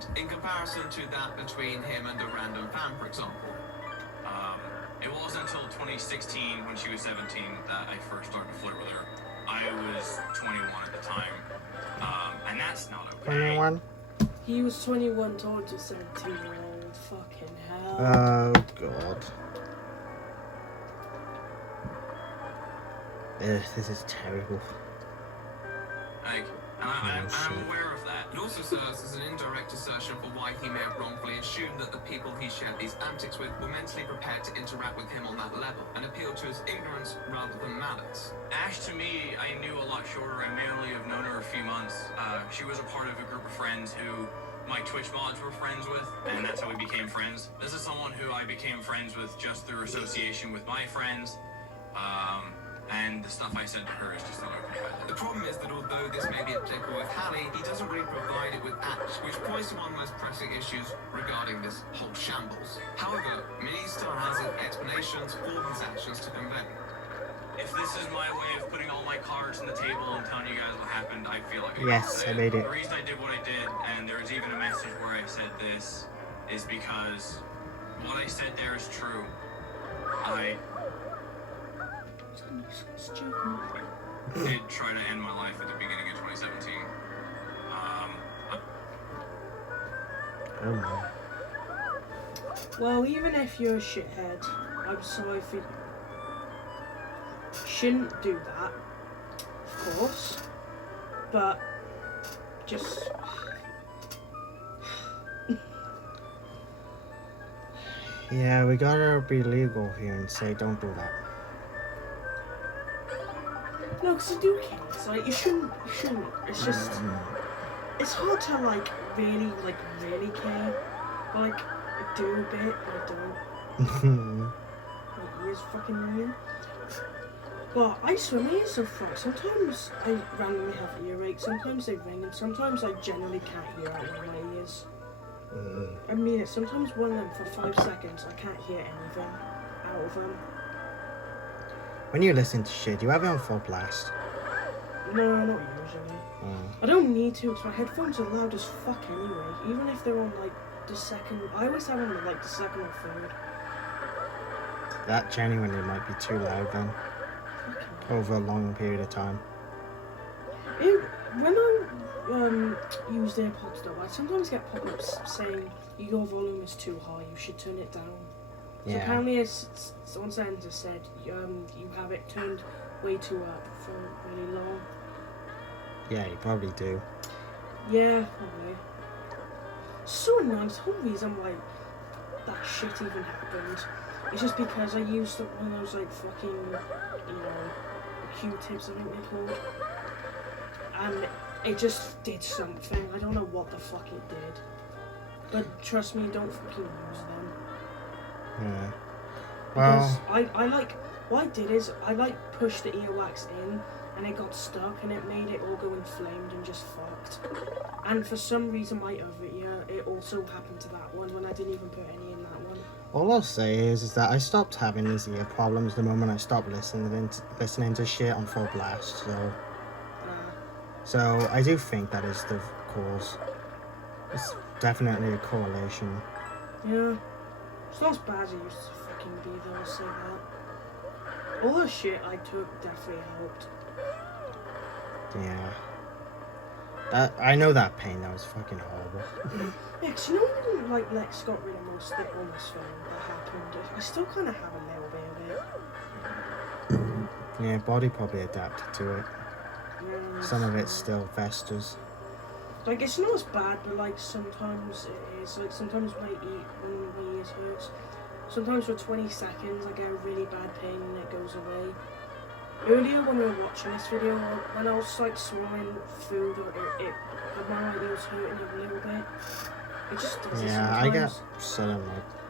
different in comparison to that between him and a random fan, for example? It wasn't until 2016, when she was 17, that I first started to flirt with her. I was 21 at the time, and that's not okay. 21? He was 21, told to 17-year-old. Fucking hell. Oh, God. Ugh, this is terrible. Like, I'm aware of that. It also serves as an indirect assertion for why he may have wrongfully assumed that the people he shared these antics with were mentally prepared to interact with him on that level, and appeal to his ignorance rather than malice. Ash, to me, I knew a lot shorter. I may only have known her a few months. She was a part of a group of friends who my Twitch mods were friends with, and that's how we became friends. This is someone who I became friends with just through association with my friends. And the stuff I said to her is just not okay. The problem is that although this may be applicable with Hallie, he doesn't really provide it with Ash, which points to one of the most pressing issues regarding this whole shambles. However, Minister has explanations for his actions to convey. If this is my way of putting all my cards on the table and telling you guys what happened, I feel like Yes, I made it. The reason I did what I did, and there was even a message where I said this, is because what I said there is true. I did try to end my life at the beginning of 2017. Oh my. Well, even if you're a shithead, I'm sorry for you. Shouldn't do that, of course, but just Yeah, we gotta be legal here and say don't do that. no, because I do care. It's like you shouldn't. It's just it's hard to really care. Like I do a bit, but I don't. My ears fucking ringing. But I swear my ears are fucked. Sometimes I randomly have earaches, sometimes they ring, and sometimes I generally can't hear out of my ears. I mean it, sometimes one of them for 5 seconds I can't hear anything out of them. When you listen to shit, do you have it on full blast? No, not usually. I don't need to, because my headphones are loud as fuck anyway. Even if they're on like the second, I always have them on like the second or third. That genuinely might be too loud then. Over a long period of time. When I use the AirPods though, I sometimes get pop-ups saying your volume is too high, you should turn it down. So apparently someone said you have it turned way too up for really long. Yeah, you probably do. Yeah, probably. So annoying. The whole reason why that shit even happened is just because I used one of those like fucking, Q-tips, I think they're called. And it just did something. I don't know what the fuck it did. But trust me, don't fucking use them. Yeah. Because Well, what I did is I pushed the earwax in and it got stuck and it made it all go inflamed and just fucked. And for some reason my other ear, it also happened to that one when I didn't even put any in that one. all I'll say is that I stopped having these ear problems the moment I stopped listening to shit on full blast. So I do think that is the cause. It's definitely a correlation. Yeah. It's not as bad as it used to fucking be though, I'll say that. All the shit I took definitely helped. Yeah. I know that pain, that was fucking horrible. Yeah, because you know when Lex got rid of most of the illness thing that happened, I still kind of have a little bit of it. Yeah, body probably adapted to it. Yeah, Some of it still festers. like it's not as bad, but like sometimes it is. Like sometimes when my ears hurts, sometimes for 20 seconds I get a really bad pain and it goes away. Earlier when we were watching this video, when I was like swallowing food, my ear was hurting a little bit. It just does. Yeah, I get sudden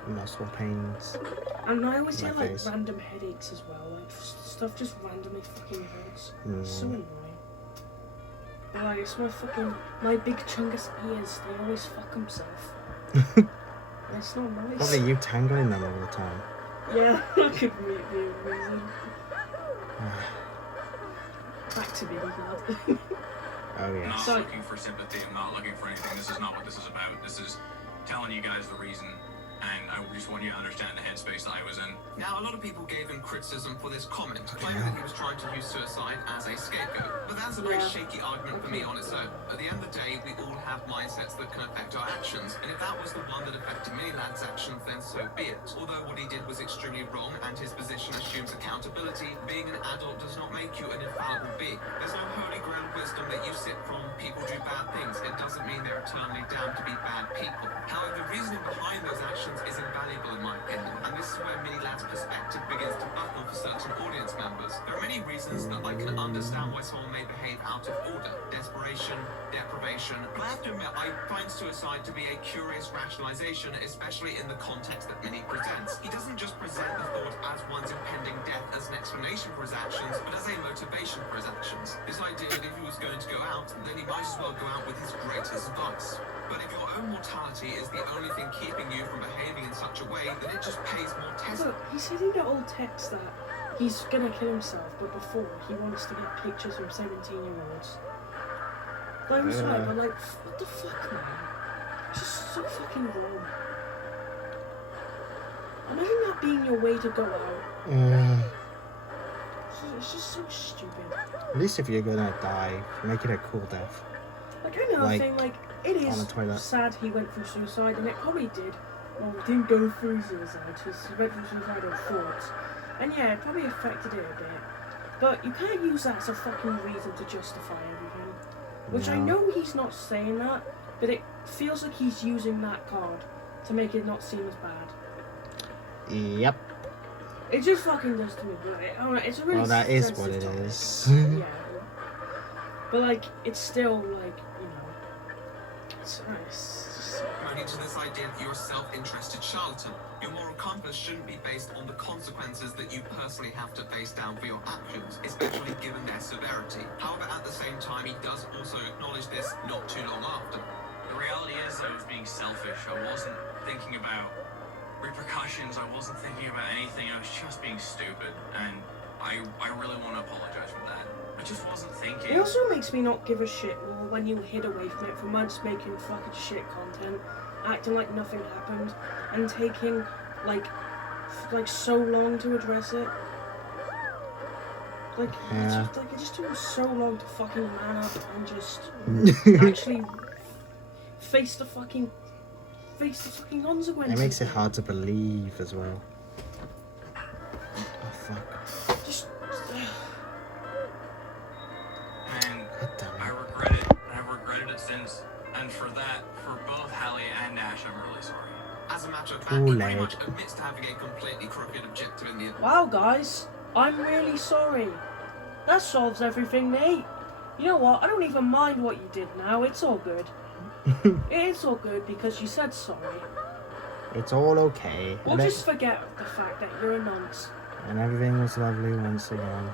muscle pains. And I always My get face. random headaches as well. Like stuff just randomly fucking hurts. It's so annoying. But like it's my big chungus ears. They always fuck themselves. It's not nice. Probably you tangling them all the time. Yeah, that could be a reason. Back to video blood. Oh, I'm yeah. not So- looking for sympathy. I'm not looking for anything. This is not what this is about. This is telling you guys the reason. And I just want you to understand the headspace that I was in. Now, a lot of people gave him criticism for this comment, claiming that he was trying to use suicide as a scapegoat. But that's a very Yeah. shaky argument for me on its own. At the end of the day, we all have mindsets that can affect our actions, and if that was the one that affected Mini Lad's actions, then so be it. Although what he did was extremely wrong, and his position assumes accountability, being an adult does not make you an infallible being. There's no holy grail wisdom that you sit from people do bad things. It doesn't mean they're eternally damned to be bad people. However, the reasoning behind those actions is invaluable in my opinion, and this is where Mini Lad's perspective begins to buckle for certain audience members. There are many reasons that I can understand why someone may behave out of order. Desperation, deprivation. But I have to admit, I find suicide to be a curious rationalization, especially in the context that Mini presents. He doesn't just present the thought as one's impending death as an explanation for his actions, but as a motivation for his actions. This idea that if he was going to go out, then he might as well go out with his greatest vice. But if your own mortality is the only thing keeping you from behaving in such a way, then it just pays more test. Look, he said in the old text that he's gonna kill himself, but before he wants to get pictures from 17-year-olds. Like, I'm sorry, but like, what the fuck, man? It's just so fucking wrong. Imagine that being your way to go out. It's just so stupid. At least if you're gonna die, make it a cool death. Like, another Like, thing, like, it on the is toilet. sad he went through suicide, and it probably did. Well, he didn't go through suicide, because he went through suicidal thoughts. And yeah, it probably affected it a bit. But you can't use that as a fucking reason to justify everything. Which I No. know he's not saying that, but it feels like he's using that card to make it not seem as bad. Yep. It just fucking does to me, but it's a really Well, that is what sensitive it topic. is. Yeah. But like, it's still like, you know, it's nice. Only to this idea that you're a self-interested charlatan. Your moral compass shouldn't be based on the consequences that you personally have to face down for your actions, especially given their severity. However, at the same time, he does also acknowledge this not too long after. The reality is I was being selfish. I wasn't thinking about repercussions. I wasn't thinking about anything. I was just being stupid. And I really want to apologize for that. I just wasn't thinking. It also makes me not give a shit when you hid away from it for months making fucking shit content, acting like nothing happened, and taking like so long to address it. Like, Yeah. it just took so long to fucking man up and just actually face the fucking consequences. It makes it hard to believe as well. Oh fuck. Just, And God damn I it. regret it. I've regretted it since. And for that, for both Hallie and Ash, I'm really sorry. As a matter of fact, he pretty Kool-Aid. much admits to having a completely crooked objective in the wow, guys, I'm really sorry. That solves everything, mate. You know what? I don't even mind what you did now. It's all good. It's all good because you said sorry. It's all okay. We'll And, just forget the fact that you're a nonce. and everything was lovely once again.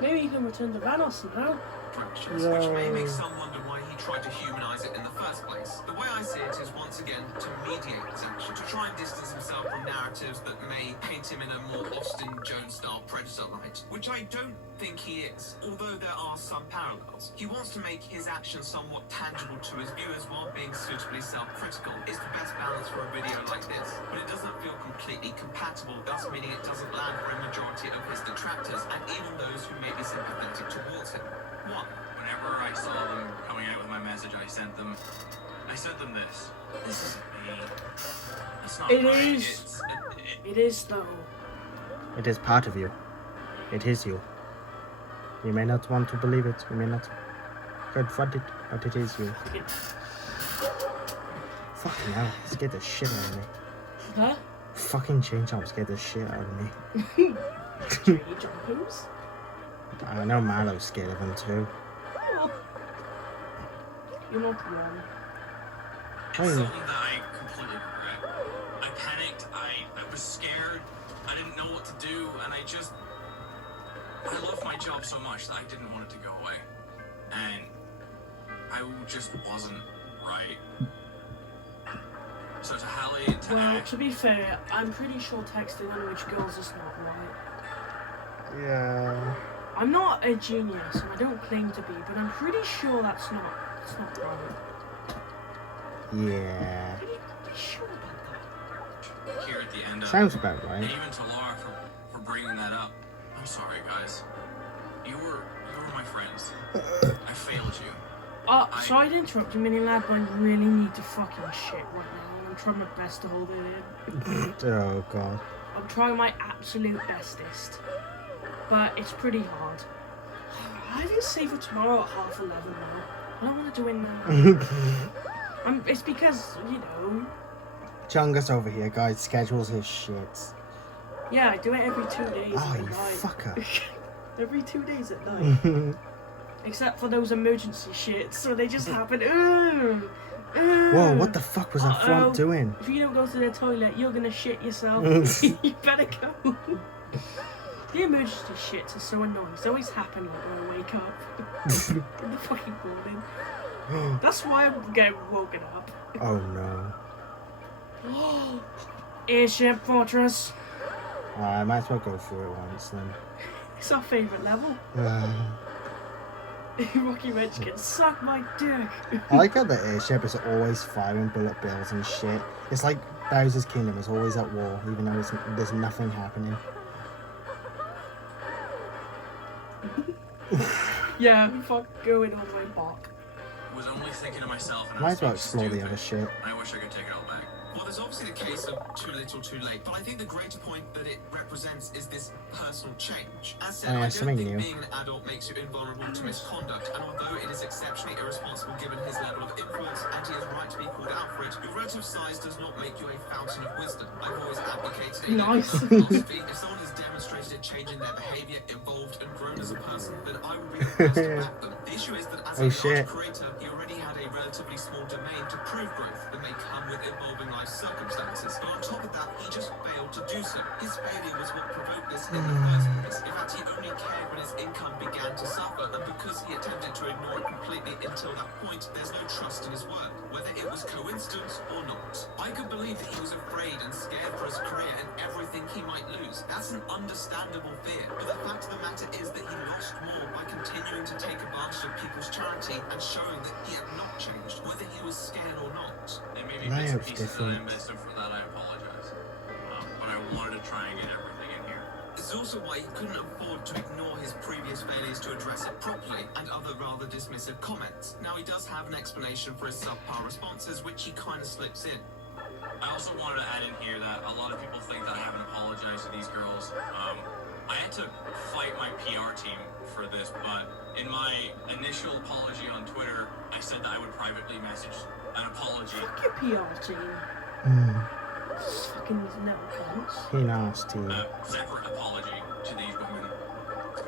Maybe you can return to Vanos now. fractures, which may make some wonder why he tried to humanize it in the first place. The way I see it is once again to mediate his action, to try and distance himself from narratives that may paint him in a more Austin Jones-style predator light, which I don't think he is, although there are some parallels. He wants to make his actions somewhat tangible to his viewers while being suitably self-critical. It's the best balance for a video like this, but it doesn't feel completely compatible, thus meaning it doesn't land for a majority of his detractors, and even those who may be sympathetic towards him. Why? Whenever I saw them coming out with my message, I sent them this. This isn't me. That's not It right. is. It is though. It is part of you. It is you. You may not want to believe it. You may not confront it, but it is you. Fucking hell, it scared the shit out of me. Huh? Fucking chain chomp scared the shit out of me. Tree jumpers? I know Malo's scared of him too. Oh. You're not wrong. It's Oh, yeah. something that I completely regret. I panicked, I was scared, I didn't know what to do, and I love my job so much that I didn't want it to go away. And I just wasn't right. So to Hallie and to Well, Ash, to be fair, I'm pretty sure texting underage girls is not right. Yeah. I'm not a genius, and I don't claim to be, but I'm pretty sure that's not right. Yeah. Pretty sure about that. Here at the end of Sounds about and right. even to Laura for bringing that up. I'm sorry, guys. You were my friends. I failed you. Sorry to interrupt you, Mini Lad, but I really need to fucking shit right now. I'm trying my best to hold it in. Oh god. I'm trying my absolute bestest, but it's pretty hard. I didn't save for tomorrow at 11:30 now. I don't want to do it now. It's because, you know... Chungus over here, guys, schedules his shits. Yeah, I do it every 2 days Oh, at you night. fucker. Every 2 days at night. Except for those emergency shits, so they just happen. Whoa, what the fuck was that front doing? If you don't go to the toilet, you're gonna shit yourself. You better go. The emergency shits are so annoying. They always happen like when I wake up in the fucking morning. That's why I'm getting woken up. Oh no. Airship Fortress. I might as well go through it once then. It's our favourite level. Rocky Munchkin, suck my dick. I like how the airship is always firing bullet bills and shit. It's like Bowser's Kingdom is always at war, even though there's nothing happening. Yeah, fuck going all the way back. Was only thinking to myself, and I Might was as well being explore the stupid. other shit. I wish I could take it all back. Well, there's obviously the case of too little, too late, but I think the greater point that it represents is this personal change. As said, Oh, yeah, I don't something think new. being an adult makes you invulnerable to misconduct, and although it is exceptionally irresponsible given his level of influence, and he is right to be called out for it, your relative size does not make you a fountain of wisdom. I've always advocated a Nice. philosophy. If someone has demonstrated a change in their behaviour, evolved, and grown as a person, then I will be the first to back them. The issue is that as Oh, a shit. large creator, he already had a relatively small domain to prove growth that may come with evolving life circumstances. But on top of that, he just failed to do so. His failure was what provoked this in the first place. In fact, he only cared when his income began to suffer, and because he attempted to ignore it completely until that point, there's no trust in his work, whether it was coincidence or not. I could believe that he was afraid and scared for his career and everything he might lose. That's an understandable fear, but the fact of the matter is that he lost more by continuing to take advantage of people's charity and showing that he had not changed, whether he was scared or not. There may be That bits and is pieces that I different. missed, and for that I apologize. But I wanted to try and get everything in here. This is also why he couldn't afford to ignore his previous failures to address it properly and other rather dismissive comments. Now he does have an explanation for his subpar responses, which he kind of slips in. I also wanted to add in here that a lot of people think that I haven't apologized to these girls. I had to fight my PR team for this, but in my initial apology on Twitter, I said that I would privately message an apology. Fuck your PR team. Fucking never counts. He nasty. A separate apology to these women,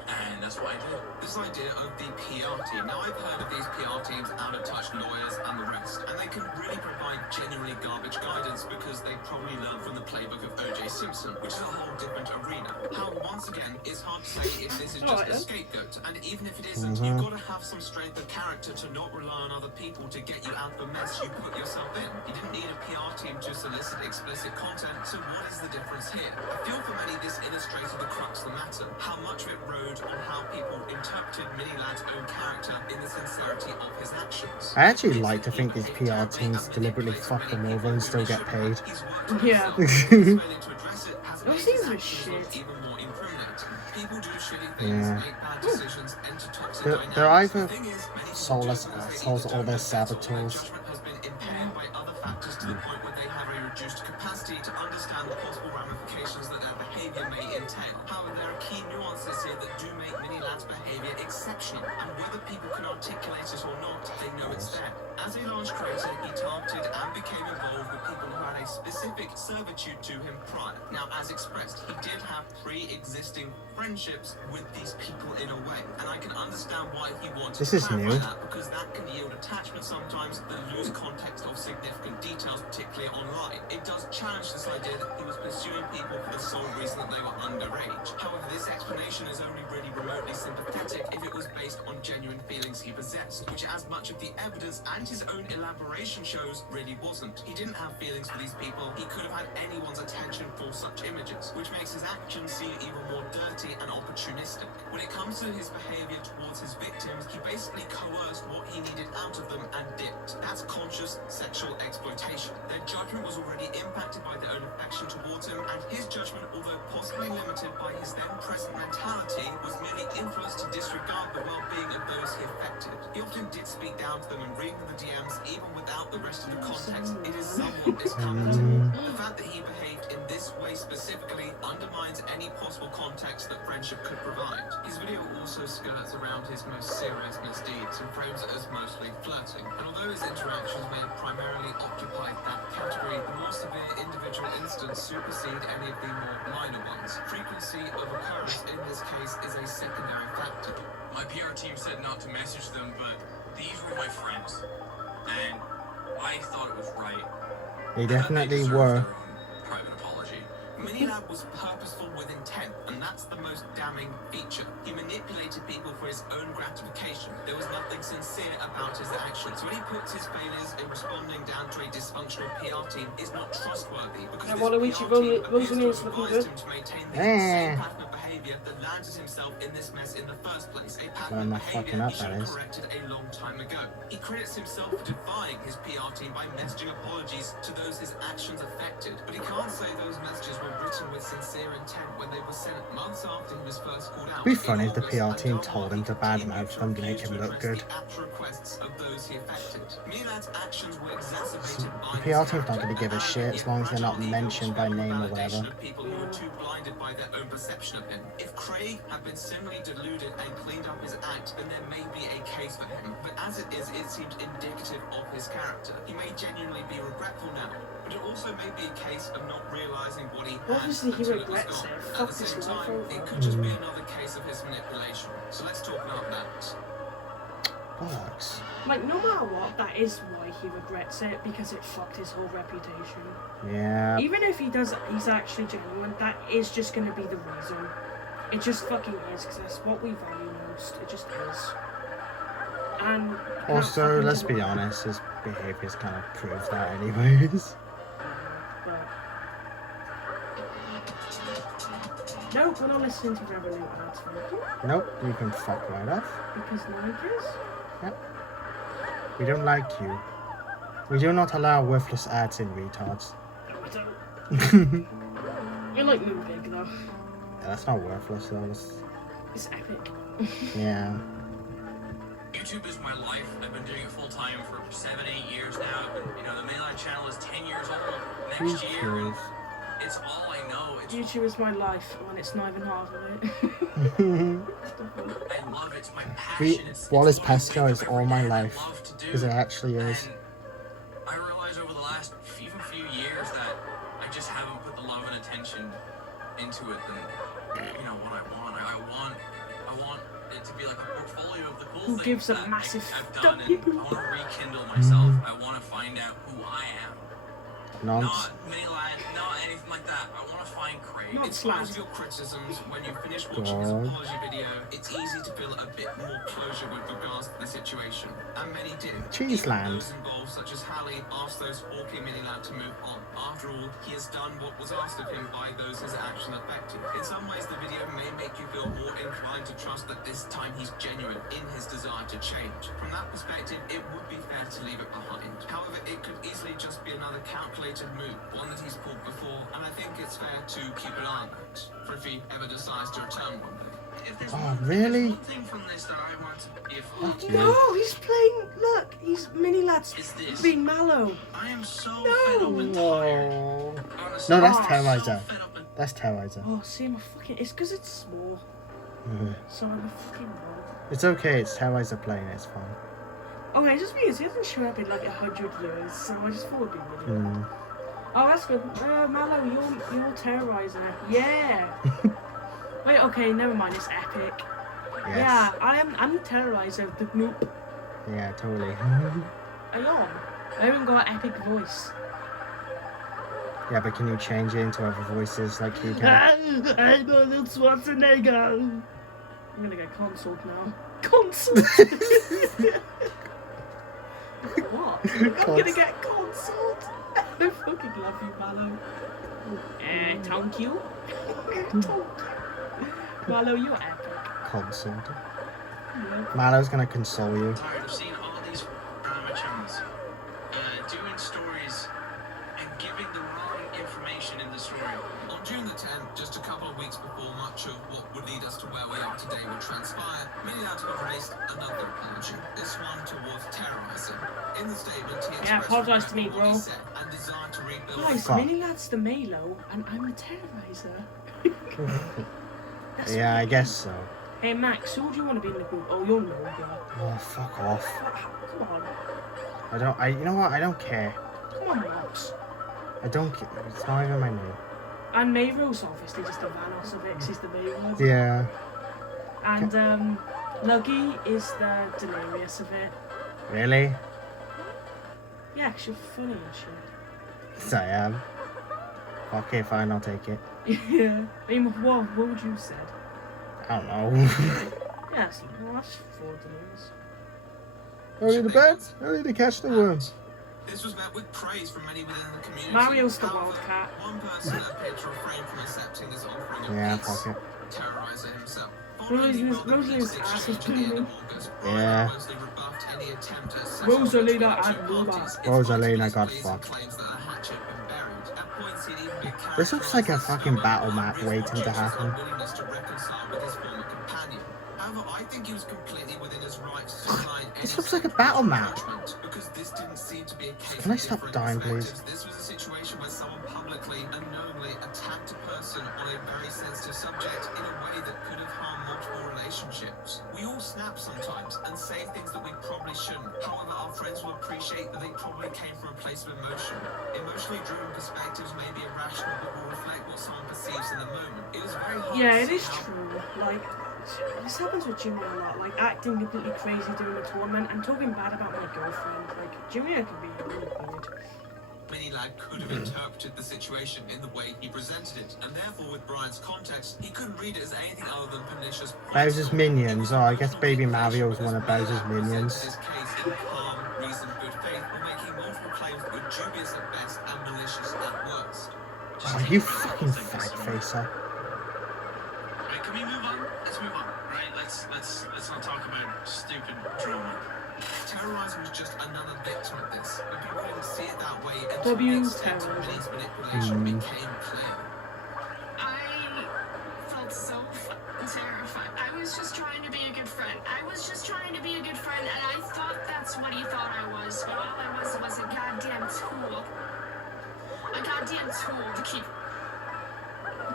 and that's what I did. This idea of the PR team. Now I've heard of these PR teams, out-of-touch lawyers and the rest, and they can really provide genuinely garbage guidance because they probably learned from the playbook of O.J. Simpson, which is a whole different arena. However, once again, it's hard to say if this is just a scapegoat, and even if it isn't, you've got to have some strength of character to not rely on other people to get you out of the mess you put yourself in. You didn't need a PR team to solicit explicit content, so what is the difference here? I feel for many this illustrated the crux of the matter, how much of it rode on how people interpreted Mini Lad's own character in the sincerity of his actions. I actually like to think these PR teams deliberately fuck them over and still get paid. Yeah. Those things are shit. People do shitty things, Yeah. make bad decisions, enter toxic They're dynamics. either The thing is, many soulless people just assholes or they're their saboteurs. judgment has been impaired by other factors to the point where they have a reduced capacity to understand the possible ramifications that their behavior may entail. However, there are key nuances here that do make Mini Lad's behavior exceptional, and whether people can articulate it or not, they know it's there. As a large creator, he targeted and became involved with people who had a specific servitude to him prior. Now, as expressed, he did have pre-existing friendships with these people in a way, and I can understand why he wanted This to is clarify new. that because that can yield a attachment sometimes, the loose context of significant details, particularly online. It does challenge this idea that he was pursuing people for the sole reason that they were underage. However, this explanation is only really remotely sympathetic if it was based on genuine feelings he possessed, which, as much of the evidence and his own elaboration shows, really wasn't. He didn't have feelings for these people. He could have had anyone's attention for such images, which makes his actions seem even more dirty and opportunistic. When it comes to his behavior towards his victims, he basically coerced what he needed out of them and dipped. That's conscious sexual exploitation. Their judgment was already impacted by their own affection towards him, and his judgment, although possibly limited by his then present mentality, was merely influenced to disregard the well-being of those he affected. He often did speak down to them and read the DMs even without the rest of the context. It is somewhat discomforting. The fact that he behaved in this way specifically undermines any possible context that friendship could provide. His video also skirts around his most serious misdeeds and frames it as mostly flirting. And although his interactions may have primarily occupied that category, the more severe individual incidents supersede any of the more minor ones. Frequency of occurrence in this case is a secondary factor. My PR team said not to message them, but these were my friends, and I thought it was right. They definitely They deserved were. their own private apology. Minilab was purposeful with intent, and that's the most damning feature. He manipulated people for his own gratification. There was nothing sincere about his actions. When he puts his failures in responding down to a dysfunctional PR team is not trustworthy because Yeah, this what are we PR going- team those appears are to news have looking advised good. him to maintain the same pattern of behavior that landed himself in this mess in the first place. A Well, pattern I'm of not fucking behavior up, he should that have is. corrected a long time ago. He credits himself for defying his PR team by messaging apologies to those his actions affected, but he can't say those messages were written with sincere intent when they were sent months after he was first called out. It'd be funny in if the August, PR and team double told him he to continued badmouth them to make refuse him to look address good. the actual requests of those he affected. Milad's actions were exacerbated by The his PR team's not character going to give a and shit as long as they're not fragile ego, mentioned by which name or validation whatever. of people who were too blinded by their own perception of him. If Craig had been similarly deluded and cleaned up his act, then there may be a case for him. But as it is, it seems indicative of his character. He may genuinely be regretful now, but it also may be a case of not realizing what he had Obviously, he until it was regrets gone. it. At Fuck the his same life time, over. it could just be another case of his manipulation. So let's talk about that. Bollocks. Like, no matter what, that is why he regrets it, because it fucked his whole reputation. Yeah. Even if he's actually genuine, that is just gonna be the reason. It just fucking is, because that's what we value most. It just is. And Also, fucking let's be deny it. honest, his behaviour's kind of proves that anyways. But no, we're not listening to Revolut ads, thank you. Nope, you can fuck right off. Because Nikers. Yep. We don't like you. We do not allow worthless ads in retards. No, I don't. I like Moonpig though. That's not worthless though. That's, It's epic. yeah. YouTube is my life. I've been doing it full time for 7-8 years now. You know, the mainline channel is 10 years old next year, and it's all I know. It's YouTube is my life when it's not even half of it. I love it. It's my passion. It's Wallace what I Pascal wake is up all every my day and I life. love to do. Because it actually is. And I realized over the last even few years that I just haven't put the love and attention into it than, you know, what I want. I want it to be like a portfolio of the cool Who things gives a that massive I've done, fuck? and I want to rekindle myself. I want to find out who I am. Nonce. Not Mainline, not anything like that. I want to find Craig. Not In spite of slant. your criticisms, when you finish watching his God. apology video, it's easy to feel a bit more closure with regards to the situation. And many did. Cheeseland. Those involved, such as Hallie, asked those Hawking Minilad to move on. After all, he has done what was asked of him by those his action affected. In some ways, the video may make you feel more inclined to trust that this time he's genuine in his desire to change. From that perspective, it would be fair to leave it behind. However, it could easily just be another calculated move, one that he's pulled before, and I think it's fair to keep an eye on it, for if he ever decides to return one day. If there's Oh, really? one thing from this that I want to give Fuck you. No, he's playing. Look, he's Minilad's is this. being mallow. I am so No. fed up and tired. No. Honestly, No, that's Oh, Terrorizer. so fed up and That's Terrorizer. Oh, see, my fucking. It's because it's small, Ugh. so I'm a fucking wrong. It's okay, it's Terrorizer playing, it's fine. Okay, just because he hasn't shown up in like 100 years, so I just thought it'd be really good. Mm. Oh, that's good. Mallow, you're Terrorizer. Yeah. Wait, okay, never mind. It's epic. Yes. Yeah, I'm the Terrorizer. The Noop. Yeah, totally. Are you on? I haven't got an epic voice. Yeah, but can you change it into other voices like he can? I'm Arnold Schwarzenegger. I'm gonna get consult now. Consult? What? I'm gonna get consult. I fucking love you, Mallow. Thank you. Mallow, you're epic. Consult. Yeah. Mallow's gonna console you. I'm tired of seeing all these drama channels doing stories and giving the wrong information in the story. On June the 10th, just a couple of weeks before much of what would lead us to where we are today would transpire, Mini-Ladd have released another apology, this one towards terrorising. In the statement, he expressed apologise to me, regret for what he bro. said and desire to rebuild Guys, Fuck. Mini-Ladd's the Malo, and I'm the terrorizer. That's Yeah, I what guess so. Hey, Max, who do you want to be in the group? Oh, you're no guy. Oh, fuck off. Come on. You know what? I don't care. Come on, Max. I don't care. It's not even my name. And Mayro's obviously just a Vanos of it, 'cause he's the Mayro. Yeah. And, Luggy is the Delirious of it. Really? Yeah, 'cause you're funny and shit. Yes, I am. Okay, fine, I'll take it. Yeah. I mean, what would you have said? I don't know. Yes, well, that's for Delirious. Only the birds. Only to catch the worms. This was met with praise from many within the community. Mario's the However, wildcat. one person appeared to refrain from accepting this offering of Yeah, peace. fuck it. Terrorizer himself. Rosalie's ass was clean. Yeah. Rosalina and Lula. Rosalina got fucked. This looks like a fucking battle map waiting to happen. However, I think he was completely within his rights to decline This any looks like a battle map. judgment, because this didn't seem to be a case Can I of stop different dying, please? perspectives. This was a situation where someone publicly and knowingly attacked a person on a very sensitive subject in a way that could have harmed multiple relationships. We all snap sometimes and say things that we probably shouldn't. However, our friends will appreciate that they probably came from a place of emotion. Emotionally driven perspectives may be irrational, but will reflect what someone perceives in the moment. It was very hard Yeah, to it see is how true. Like, this happens with Jimmy a lot. Like, acting completely crazy during a tournament and talking bad about my girlfriend. Like, Jimmy can be really weird. Mini-Ladd could have interpreted the situation in the way he presented it, and therefore, with Brian's context, he couldn't read it as anything other than pernicious. Bowser's minions. Oh, I guess Baby Mario was one of Bowser's minions. His case in calm, reasoned good faith, while making multiple claims that were dubious at best and malicious at worst. Oh, you fucking fag facer. Right, can we move on? Let's move on. Right, let's not talk about stupid drama. Terrorising was just another victim of this, but people didn't see it that way until W the extent of terrorism. Minnie's manipulation became clear. I felt so fucking terrified. I was just trying to be a good friend. I was just trying to be a good friend, and I thought that's what he thought I was. But all I was a goddamn tool. A goddamn tool to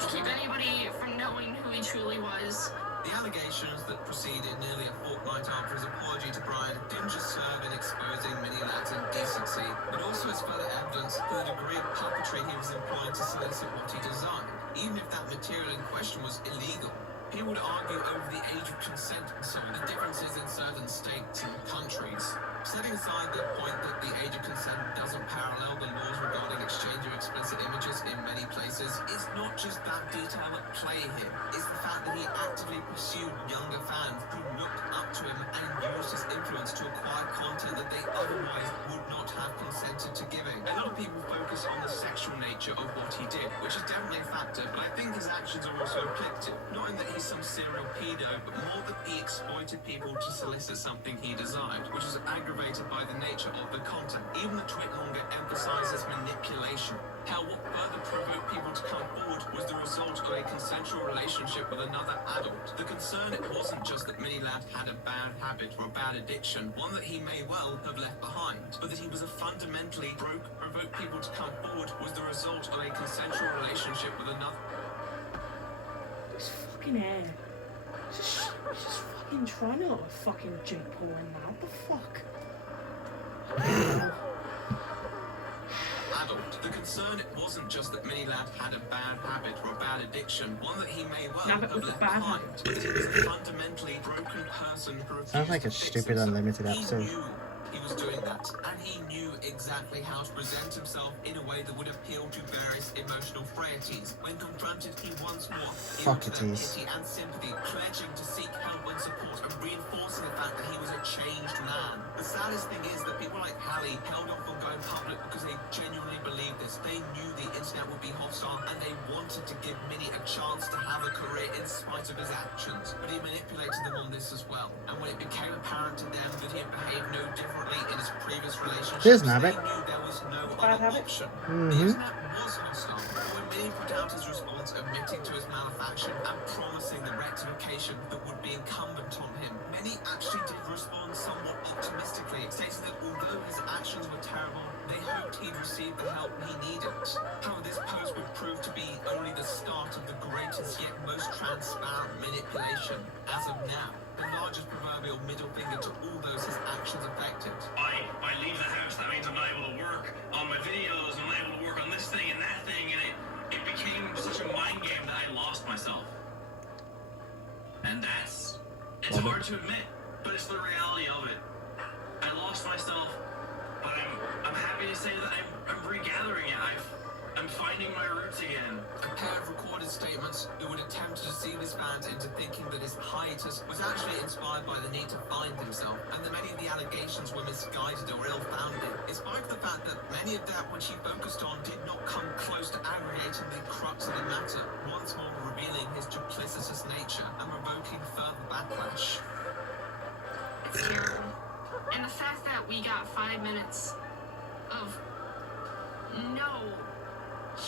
keep anybody from knowing who he truly was. The allegations that proceeded nearly a fortnight after his apology to Brian didn't just serve in exposing Mini-Ladd's indecency, but also as further evidence for the degree of puppetry he was employing to solicit what he designed, even if that material in question was illegal. He would argue over the age of consent and so on, the differences in certain states and countries. Setting aside the point that the age of consent doesn't parallel the laws regarding exchange of explicit images in many places, it's not just that detail at play here. It's the fact that he actively pursued younger fans who looked up to him and used his influence to acquire content that they otherwise would not have consented to giving. A lot of people focus on the sexual nature of what he did, which is definitely a factor, but I think his actions are also implicative. Not in that he's some serial pedo, but more that he exploited people to solicit something he desired, which is aggravated by the nature of the content. Even the tweet longer emphasizes manipulation. How what further provoked people to come forward was the result of a consensual relationship with another adult. The concern it wasn't just that Mini-Ladd had a bad habit or a bad addiction, one that he may well have left behind, but that he was a fundamentally provoked people to come forward was the result of a consensual relationship with another. This fucking hair. Just fucking trying to look like fucking Jake Paul in now. What the fuck? Adult. The concern wasn't just that Mini-Lad had a bad habit or a bad addiction, one that he may well Habit have with a left bad behind, habit. but he was a fundamentally broken person who refused Sounds like to a fix stupid himself. Unlimited He episode. knew he was doing that, and he knew exactly how to present himself in a way that would appeal to various emotional frailties. When confronted, he once more appealed to their Fuckities. pity and sympathy, pledging to seek help and support and reinforcing the fact that he was a changed man. The saddest thing is that people like Hallie held off on going public because they genuinely believed this. They knew the internet would be hostile and they wanted to give Minnie a chance to have a career in spite of his actions. But he manipulated them on this as well. And when it became apparent to them that he had behaved no differently in his previous relationships, There's an they habit. knew there was no Bad other habit. option. Mhm. The internet was hostile. But when Minnie put out his response admitting to his malefaction and promising the rectification that would be incumbent on him, Minnie actually did respond somewhat optimistically, stating that although his actions were terrible, they hoped he'd receive the help he needed. However, this post would prove to be only the start of the greatest yet most transparent manipulation. As of now, the largest proverbial middle finger to all those his actions affected. I leave the house, that means I'm not able to work on my videos, I'm not able to work on this thing and that thing, and it became such a mind game that I lost myself. And it's hard to admit, but it's the reality of it. I lost myself, but I'm happy to say that I'm regathering it. I'm finding my roots again. A pair of recorded statements that would attempt to deceive his fans into thinking that his hiatus was actually inspired by the need to find himself, and that many of the allegations were misguided or ill-founded, in spite of the fact that many of that which he focused on did not come close to aggregating the crux of the matter, once more revealing his duplicitous nature and provoking further backlash. It's terrible. And the fact that we got 5 minutes of no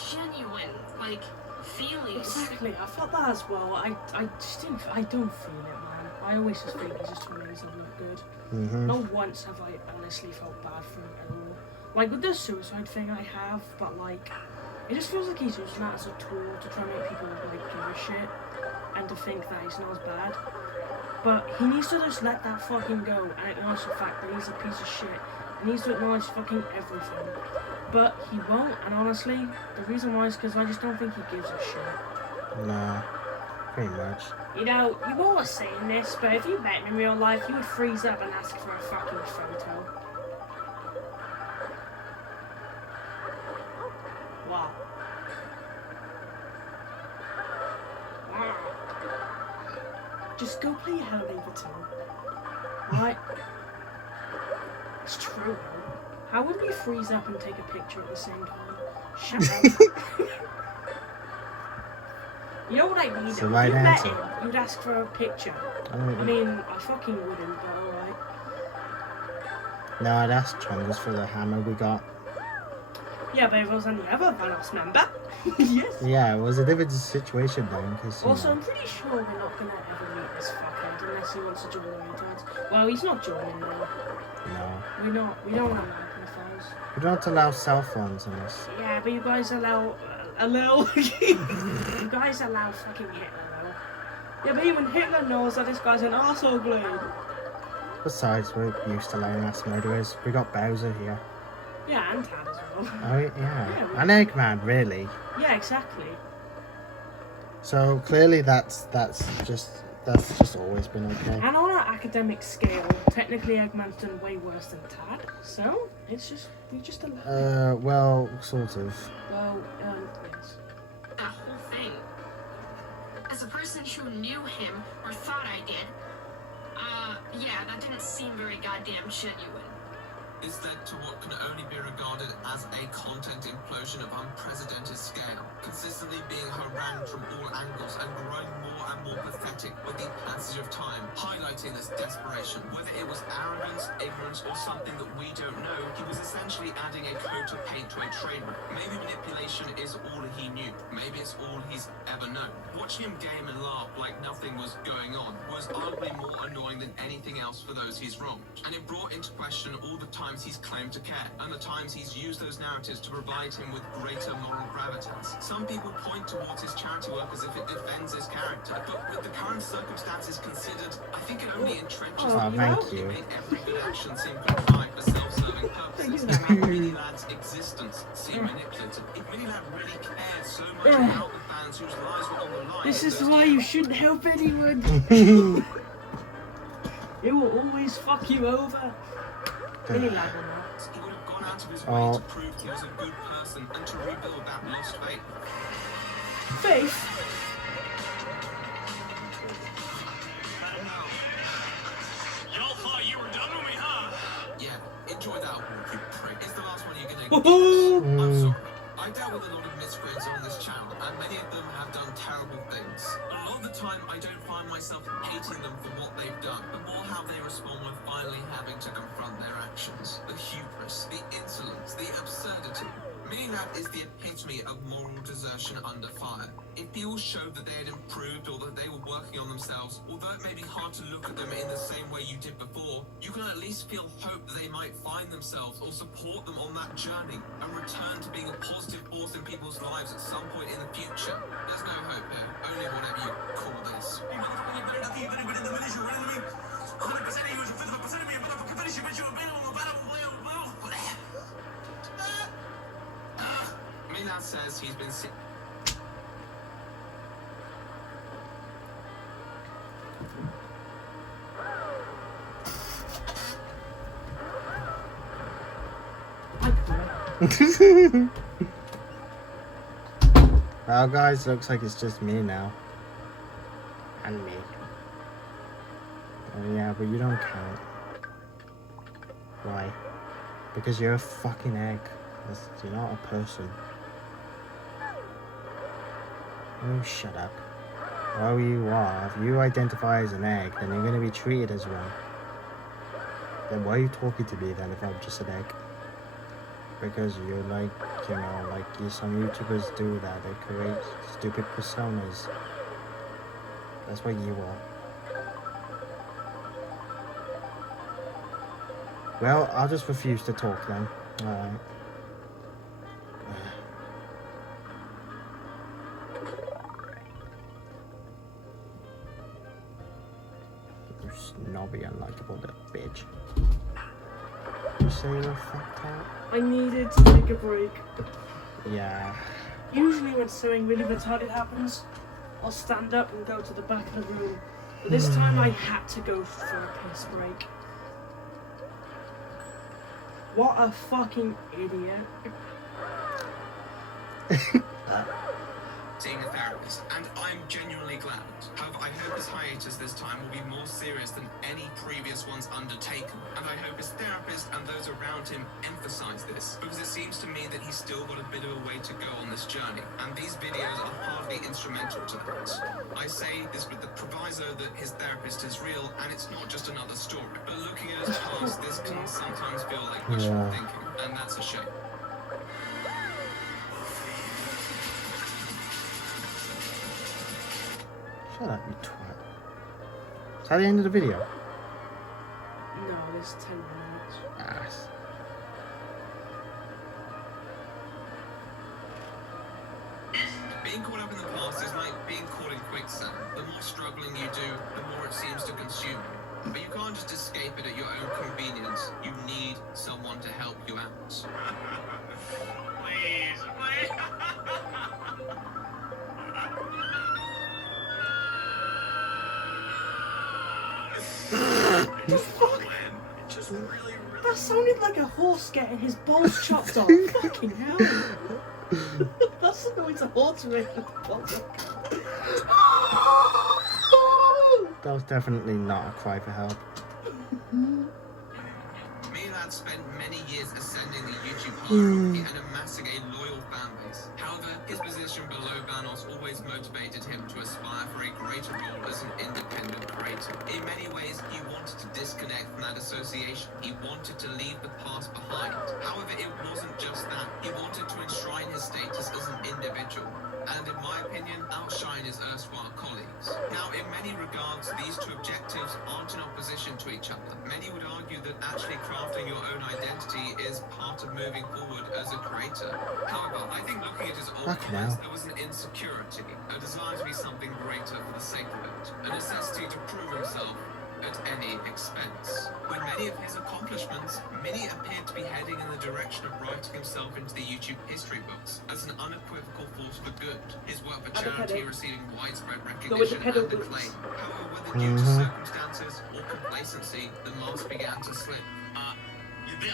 genuine, like, feelings. Exactly, I felt that as well. I just didn't. I don't feel it, man. I always just think he's just too amazing to look good. Mhm. Not once have I honestly felt bad for him at all. Like with the suicide thing, I have, but like, it just feels like he's using that as a tool to try and make people like give a shit and to think that he's not as bad. But he needs to just let that fucking go and acknowledge the fact that he's a piece of shit. He needs to acknowledge fucking everything. But he won't, and honestly, the reason why is because I just don't think he gives a shit. Nah, pretty much. You know, you always saying this, but if you met him in real life, you would freeze up and ask for a fucking photo. Wow. Wow. Just go play Hell Lever 2. Right? It's true. How would we freeze up and take a picture at the same time? Shut up. You know what I mean? It's If the you right met answer. him, you'd ask for a picture. I mean, I fucking wouldn't, but alright. No, I'd ask Chongers for the hammer we got. Yeah, but if it was any other Vanos member, yes. Yeah, it was a different situation though, because Also, I'm pretty sure we're not gonna ever meet this fuckhead unless he wants to join the retards. Well, he's not joining now. no. We don't allow pedophiles. We don't allow cell phones in this. Yeah, but you guys allow you guys allow fucking Hitler though. Yeah, but even Hitler knows that this guy's an arsehole blade. Besides, we're used to allowing mass murderers. We got Bowser here. Yeah, and Tad as well. Oh yeah, and Eggman, really. Yeah, exactly. So clearly, that's just always been okay. And on an academic scale, technically Eggman's done way worse than Tad. So it's just we just allow. Well, sort of. Well, yes. That whole thing. As a person who knew him, or thought I did, yeah, that didn't seem very goddamn genuine. This led to what can only be regarded as a content implosion of unprecedented scale, consistently being harangued from all angles and growing more and more pathetic with the passage of time, highlighting this desperation. Whether it was arrogance, ignorance, or something that we don't know, he was essentially adding a coat of paint to a trademark. Maybe manipulation is all he knew. Maybe it's all he's ever known. Watching him game and laugh like nothing was going on was arguably more annoying than anything else for those he's wronged. And it brought into question all the time times he's claimed to care, and the times he's used those narratives to provide him with greater moral gravitas. Some people point towards his charity work as if it defends his character, but with the current circumstances considered, I think it only entrenches Oh, the thank fact you. that made every good action seem contrived for self-serving purposes. It made Mini Lad's existence seem manipulative. If Mini Lad really cared so much about the fans whose lives were on the line, This is those why you shouldn't help anyone. It will always fuck you over. Any lad will not. he would have gone out of his way to prove he was a good person and to rebuild that lost faith. Faith? Y'all thought you were done with me, huh? Yeah, enjoy that award, you prick. It's the last one you're gonna Woohoo! get. I'm sorry. I dealt with a lot of miscreants on this channel, and many of them have done terrible things. A lot of the time, I don't find myself hating them for what they've done, but more how they respond when finally having to confront their actions. The hubris, the insolence, the absurdity. Mini Lad is the epitome of moral desertion under fire. If people showed that they had improved or that they were working on themselves, although it may be hard to look at them in the same way you did before, you can at least feel hope that they might find themselves or support them on that journey and return to being a positive force in people's lives at some point in the future. There's no hope here, only whatever you call this. Mini Lad says he's been sick. Well, guys, looks like it's just me now. And me. Oh, yeah, but you don't count. Why? Because you're a fucking egg. You're not a person. Oh, shut up. Well, you are. If you identify as an egg, then you're going to be treated as one. Then why are you talking to me then if I'm just an egg? Because you're like, you know, like some YouTubers do that. They create stupid personas. That's what you are. Well, I'll just refuse to talk then. Alright. You snobby, unlikable little bitch. You say you're fucked up? I needed to take a break. Yeah. Usually when something really retarded happens, I'll stand up and go to the back of the room. But this time I had to go for a piss break. What a fucking idiot. Seeing a therapist, and I'm genuinely glad. However, I hope his hiatus this time will be more serious than any previous ones undertaken, and I hope his therapist and those around him emphasize this, because it seems to me that he's still got a bit of a way to go on this journey, and these videos are hardly instrumental to that. I say this with the proviso that his therapist is real, and it's not just another story, but looking at his past, this can sometimes feel like wishful thinking, and that's a shame. Shut up, you twat. Is that the end of the video? No, there's 10 minutes. Ass. Being caught up in the past is like being caught in quicksand. The more struggling you do, the more it seems to consume you. But you can't just escape it at your own convenience. You need someone to help you out. Please, please. Just really, That sounded like a horse getting his balls chopped off. Fucking hell. That's the noise a horse makes with the balls. That was definitely not a cry for help. Mini Lad spent many years ascending the YouTube hierarchy and amassing a loyal fan base. However, his position below Vanos always motivated him to aspire for a greater role as an independent creator. In many ways, he wanted to disconnect from that association. He wanted to leave the past behind. However, it wasn't just that. He wanted to enshrine his status as an individual, and in my opinion, outshine his erstwhile colleagues. Now, in many regards, these two objectives aren't in opposition to each other. Many would argue that actually crafting your own identity identity is part of moving forward as a creator. However, I think looking at his old Fucking comments, hell. there was an insecurity, a desire to be something greater for the sake of it, a necessity to prove himself at any expense. With many of his accomplishments, Minnie appeared to be heading in the direction of writing himself into the YouTube history books as an unequivocal force for good. His work for charity receiving widespread recognition and acclaim. However, whether due to circumstances or complacency, the mask began to slip.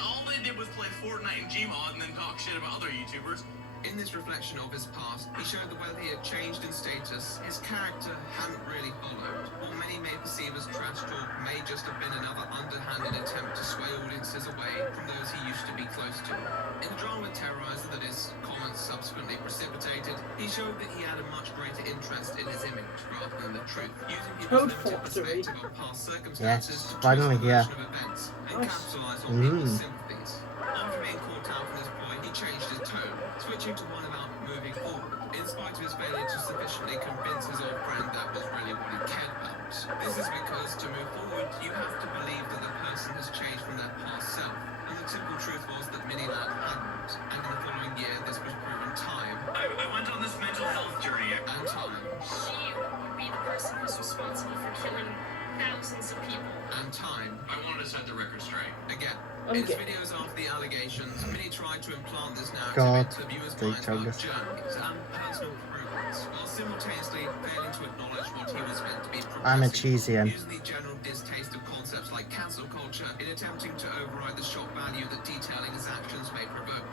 All they did was play Fortnite and Gmod and then talk shit about other YouTubers. In this reflection of his past, he showed that whether he had changed in status, his character hadn't really followed. What many may perceive as trash talk may just have been another underhanded attempt to sway audiences away from those he used to be close to. In the drama Terrorizer that his comments subsequently precipitated, he showed that he had a much greater interest in his image rather than the truth, using people's limited perspective on past circumstances to finally, twist the yeah. version of events and capitalize on people's sympathies. After being caught out for this ploy, he changed his tone, switching to one about moving forward, in spite of his failure to sufficiently convince his old friend that was really what he cared about. This is because to move forward, you have to believe that the person has changed from their past self, and the simple truth was that Minnie Ladd hadn't, and in the following year this was proven time I went on this mental health journey. and time She would be the person who's responsible for killing thousands of people. and time I wanted to set the record straight. again. In his Okay. videos after the allegations, Minnie tried to implant this narrative God, into viewers' they minds told about us. journeys and personal progress, while simultaneously failing to acknowledge what he was meant to be I'm a progressing, cheesy one. using the general distaste of concepts like cancel culture in attempting to override the shock value that detailing his actions may provoke.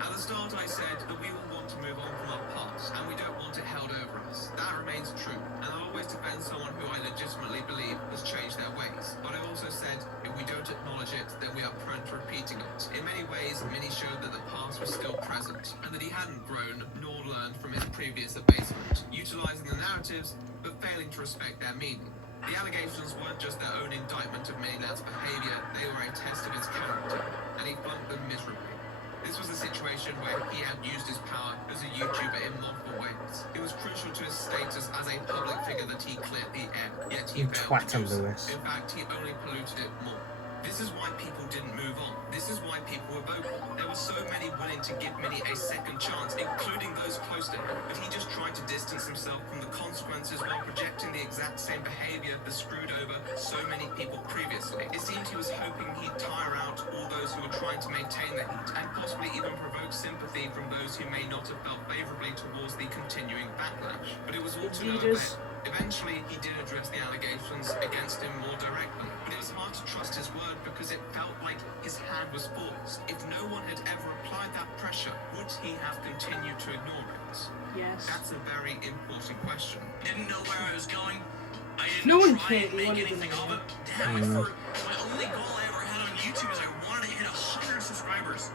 At the start I said that we all want to move on from our past, and we don't want it held over us. That remains true, and I'll always defend someone who I legitimately believe has changed their ways. But I also said, if we don't acknowledge it, then we are prone to repeating it. In many ways, Minnie showed that the past was still present, and that he hadn't grown nor learned from his previous abasement, utilizing the narratives, but failing to respect their meaning. The allegations weren't just their own indictment of Minnie Ladd's behavior, they were a test of his character, and he flunked them miserably. This was a situation where he had used his power as a YouTuber in multiple ways. It was crucial to his status as a public figure that he cleared the air, yet he You failed twat to do so. Lewis. In fact, he only polluted it more. This is why people didn't move on. This is why people were vocal. There were so many willing to give Minnie a second chance, including those close to him, but he just tried to distance himself from the consequences while projecting the exact same behavior that screwed over so many people previously. It seemed he was hoping he'd tire out all those who were trying to maintain the heat, and possibly even provoke sympathy from those who may not have felt favorably towards the continuing backlash. But it was all to no Leaders. avail. Eventually, he did address the allegations against him more directly, but it was hard to trust his word because it felt like his hand was forced. If no one had ever applied that pressure, would he have continued to ignore it? Yes. That's a very important question. Didn't know where I was going. I didn't No one try cared, and you make wanted to anything know. of it. Damn it, my only goal I ever had on YouTube is I wanted to hit 100 subscribers.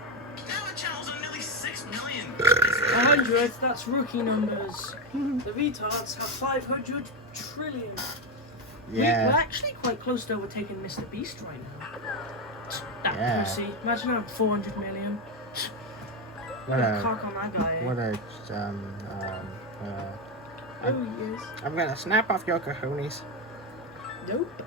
Now the channel's on nearly 6 million. 100, that's rookie numbers. The retards have 500 trillion. We're Yeah. actually quite close to overtaking Mr. Beast right now. That Yeah. pussy. Imagine having 400 million. What What a a cock on that guy. what a Oh, he is. I'm gonna snap off your cojones. Nope.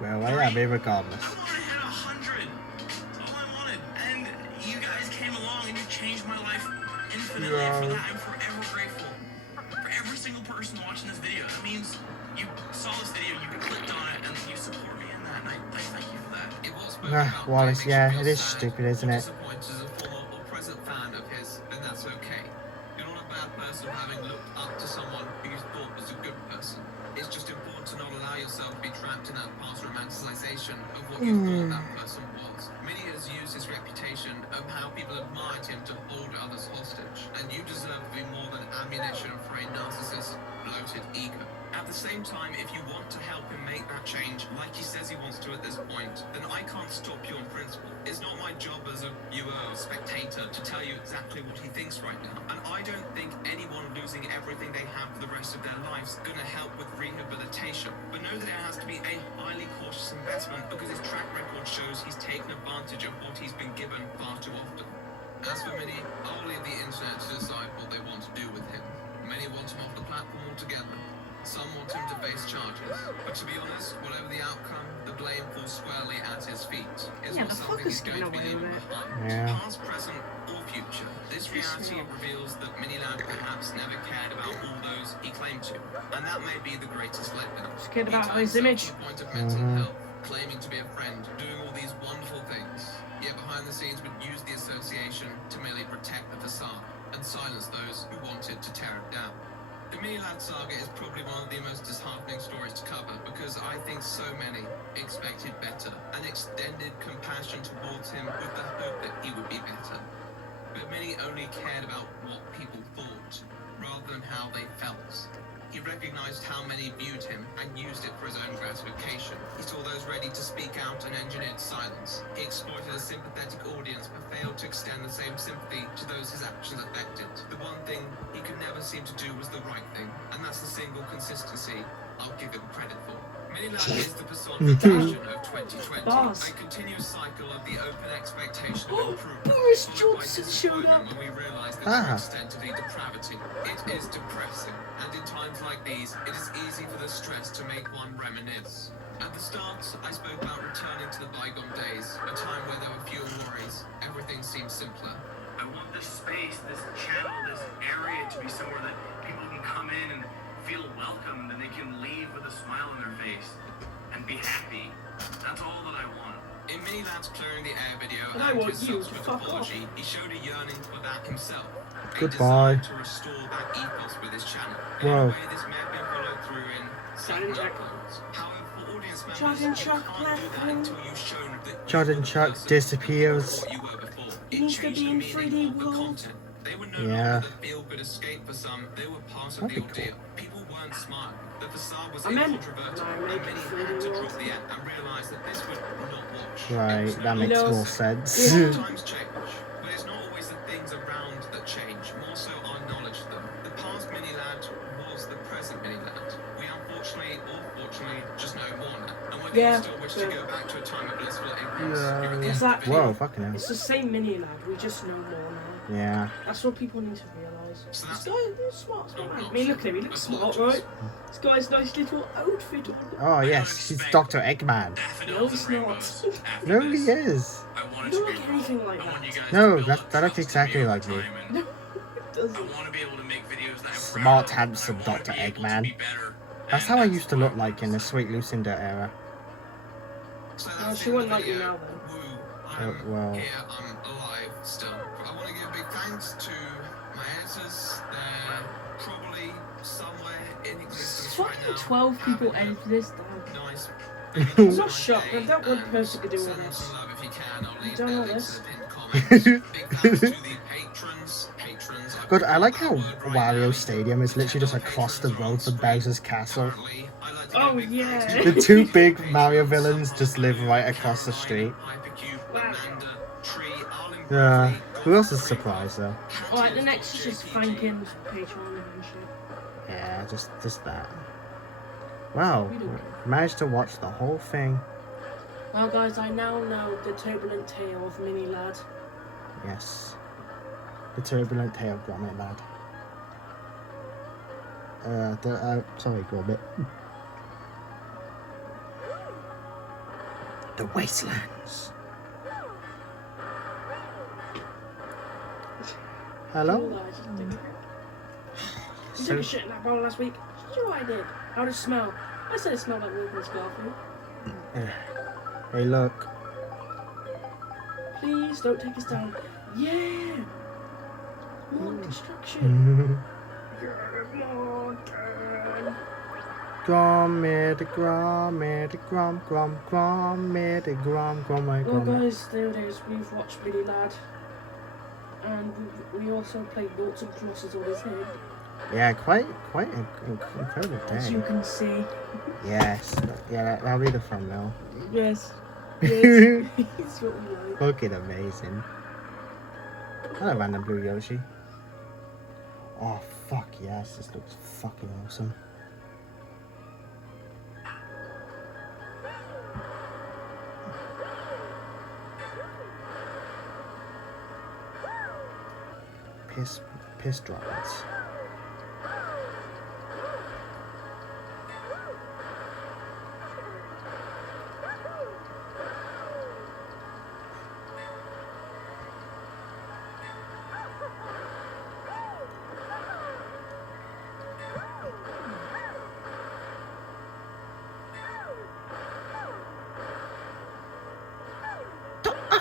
Well, I am regardless. I wanted to hit 100. That's all I wanted. And you guys came along and you changed my life infinitely. And for that, I'm forever grateful. For every single person watching this video. That means you saw this video, you clicked on it, and you support me in that. And I thank you for that. It was spoken about Wallace, makes you yeah, feel it is sad stupid, isn't or it? disappointed as a former or present fan of his, then that's okay. You're not a bad person for having looked up to someone who you thought was a good person. It's just important to not allow yourself to be trapped in that past romanticization of what you thought that person was. Minnie has used his reputation of how people admired him to hold others hostage, and you deserve to be more than ammunition for a narcissist's bloated ego. At the same time, if you want to help him make that change, like he says he wants to at this point, then I can't stop you on principle. It's not my job as a viewer or spectator to tell you exactly what he thinks right now. And I don't think anyone losing everything they have for the rest of their lives is going to help with rehabilitation. But know that it has to be a highly cautious investment because his track record shows he's taken advantage of what he's been given far too often. As for Minnie, I'll leave the internet to decide what they want to do with him. Many want him off the platform altogether. Some want him to face charges. But to be honest, whatever the outcome, the blame falls squarely at his feet. It's Yeah, not the something fucker's he's going to be getting away leaving with it. behind. Yeah. Past, present, or future. This reality reveals that Minilad perhaps never cared about all those he claimed to. And that may be the greatest letdown. Just cared about He his turns image. out to the point of mental health, claiming to be a friend, doing all these wonderful things. Yet behind the scenes would use the association to merely protect the facade and silence those who wanted to tear it down. The Minilad saga is probably one of the most disheartening stories to cover because I think so many expected better and extended compassion towards him with the hope that he would be better. But many only cared about what people thought rather than how they felt. He recognized how many viewed him and used it for his own gratification. He saw those ready to speak out and engineered silence. He exploited a sympathetic audience but failed to extend the same sympathy to those his actions affected. The one thing he could never seem to do was the right thing, and that's the single consistency I'll give him credit for. Minilad is the personification of 2020, Boss. a continuous cycle of the open expectation of improvement, Boris followed by Johnson showed disappointment up. when we realise the true extent of the depravity. It is depressing, and in times like these, it is easy for the stress to make one reminisce. At the start, I spoke about returning to the bygone days, a time where there were fewer worries, everything seemed simpler. I want this space, this channel, this area to be somewhere that people can come in and feel welcomed and they can leave with a smile on their face and be happy. That's all that I want. In Minilad's Clearing the Air video And I and want his you to subsequent fuck off. apology, he showed a yearning for that himself. A Goodbye. desire to restore that ethos with his channel. In Whoa. a way, this may have been followed through in Silent certain Jack. uploads. However, for audience members, Silent you Jack can't do that platform. until you've shown that you Jordan were the Chuck person disappears. what you were before. He It needs to changed be the in meaning 3D of the world. content. They were no Yeah. longer the feel-good escape for some. They were part of That'd the be cool. ordeal. People weren't smart. The facade was I meant- incontrovertible, I and make many it had 3D to world. drop the end and realise that this would not watch. Right, It was that no makes knows? more sense. Times change, but it's not always the things around that change, more so our knowledge of them. The past Minilad was the present Minilad. We unfortunately, or fortunately, just know more now. And whether Yeah, you still wish to yeah. go back to a time of blissful ignorance, you're at the end It's of like- the video. Whoa, fucking hell. It's the same Minilad, we just know more now. Yeah. That's what people need to realise. So This that's- guy is smart, man. I mean, look at him, he looks smart, right? This guy's nice little outfit on. Oh, yes, he's Dr. Eggman. No, he's not. No, he is. I want You it don't to look be anything like I want you that. guys No, to build that- up that looks trust in me exactly over like me. time, and No, it I doesn't. want to be able to make videos that I'm Smart, proud of, handsome and I wanna Dr. be able to Eggman. be better. That's And how I that's used to what look I like want in the to Sweet Lucinda era. So No, that's she the end wouldn't of the like you video. now, then. Woo. Oh, I'm well. here, I'm alive still. I want to give a big thanks to my editors. They're probably somewhere in existence right Fucking now. 12 people Having a edited this down. Nice. I'm not shocked, but that one person could do all Send them this. some love if you can. I'll leave done their all links this. in the pinned comments. Big thanks to the patrons. I've God, I like got how that word right now. Wario Stadium is literally just across the road from Bowser's Castle. Currently, I'd like to Oh, give a big yeah. thanks to The two big patrons, Mario villains just live Sunblue, right across the Caroline, street. Hypercube, Wow. Amanda, Tree, Arlen Yeah. Bradley, Who else is Golf, surprised though? Alright, the next is just JPG. thanking Patreon and shit. Yeah, just that. Wow, We don't care. managed to watch the whole thing. Well, guys, I now know the turbulent tale of Minilad. Yes. The turbulent tale of Gromit Lad. Sorry, Gromit. The Wastelands. Hello? You took a shit in that bowl last week? Sure I did. How did it smell? I said it smelled like Wilkins Garfield. Hey, look. Please don't take us down. Yeah! More destruction. Gromit, my Well, Gromit. guys, there it is. We've watched Billy Lad. And we also played lots of crosses on his head. Yeah, quite an incredible As day. you can see. Yes, yeah, that'll be the thumbnail. Yes. Yes. It's what we like. Fucking amazing. Hello, random blue Yoshi. Oh, fuck yes, this looks fucking awesome. Piss droplets.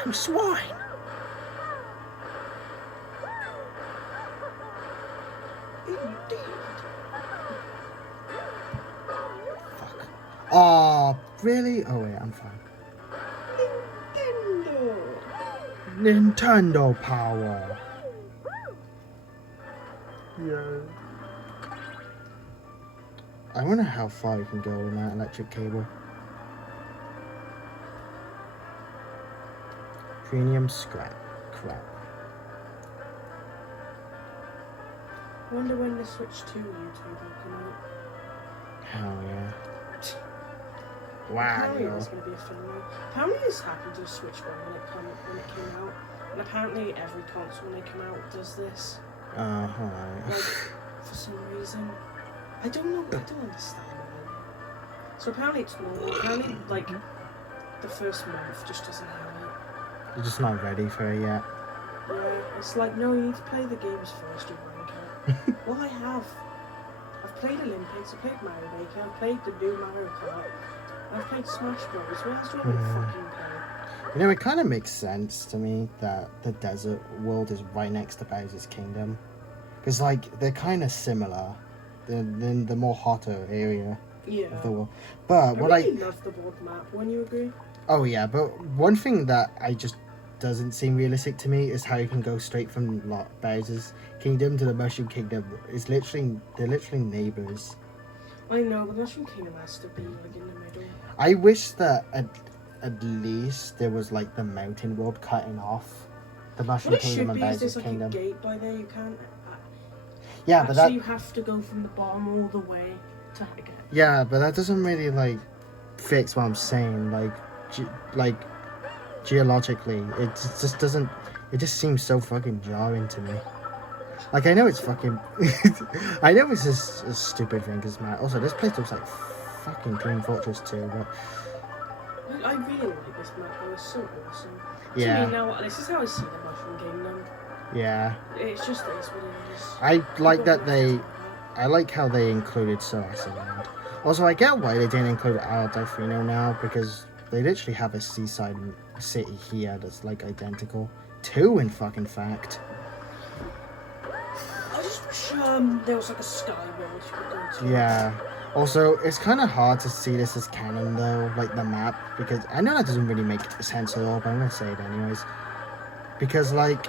damn swine! Fuck. Oh, really? Oh wait, I'm fine. Nintendo power. Yeah. I wonder how far you can go in that electric cable. Premium scrap. Crap. I wonder when the Switch 2 YouTube will come out. Hell yeah. Apparently Wow. there's going to be a film now. Apparently this happened to the Switch 1 when it came out. And apparently every console when they come out does this. Alright. Like, for some reason. I don't know, I don't understand why. So apparently it's normal. Apparently, like, the first month just doesn't have it. You're just not ready for it yet. Yeah, it's like, no, you need to play the games first, you wanker. Well, I have. I've played Olympics, I've played Mario Maker, I've played the new Mario Kart, I've played Smash Bros. Where else do I want to fucking play? You know, it kind of makes sense to me that the desert world is right next to Bowser's Kingdom. Because, like, they're kind of similar. Than the more hotter area Yeah. of the world. But what I really love the world map, wouldn't you agree? Oh yeah, but one thing that I just doesn't seem realistic to me is how you can go straight from Bowser's Kingdom to the Mushroom Kingdom. They're literally neighbors. I know, but Mushroom Kingdom has to be like in the middle. I wish that at least there was like the mountain world cutting off the Mushroom What it Kingdom should and be is Bowser's there's like Kingdom. a gate by there. You can't. Yeah, but that you have to go from the bottom all the way to get. yeah, but that doesn't really like fix what I'm saying. Like geologically, it just doesn't. It just seems so fucking jarring to me. Like I know it's fucking. I know it's just a stupid thing because man. Also, this place looks like fucking Dream Fortress 2, but I really like this map. It was so awesome. yeah. To me now, this is how I see the Mushroom Kingdom. Yeah, It's just this what it is. I like that People they. I like how they included Celeste Land. Also, I get why they didn't include Al Delfino now because they literally have a seaside city here that's like identical. 2 in fucking fact. I just wish there was like a sky world you could go to. Yeah. Also, it's kind of hard to see this as canon though, like the map, because I know that doesn't really make sense at all, but I'm gonna say it anyways. Because like,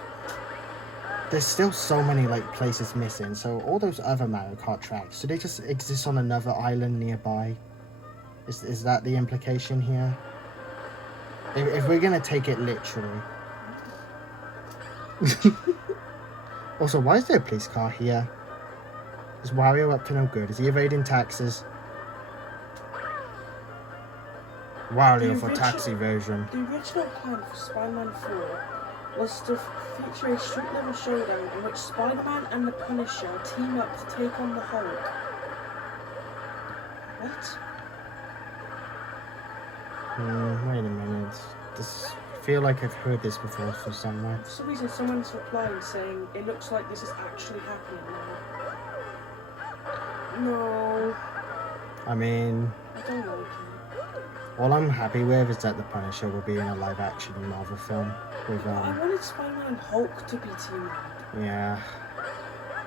there's still so many like places missing. So all those other Mario Kart tracks, do they just exist on another island nearby? Is that the implication here? If we're gonna take it literally. Also, why is there a police car here? Is Wario up to no good? Is he evading taxes? Wario for taxi version. The original plan for Spider-Man 4 was to feature a street-level showdown in which Spider-Man and the Punisher team up to take on the Hulk. What? Wait a minute. I feel like I've heard this before from somewhere. For some reason, someone's replying saying it looks like this is actually happening now. No, I mean, I don't like it. all I'm happy with is that the Punisher will be in a live-action Marvel film with I wanted Spider-Man and Hulk to be teamed up. yeah.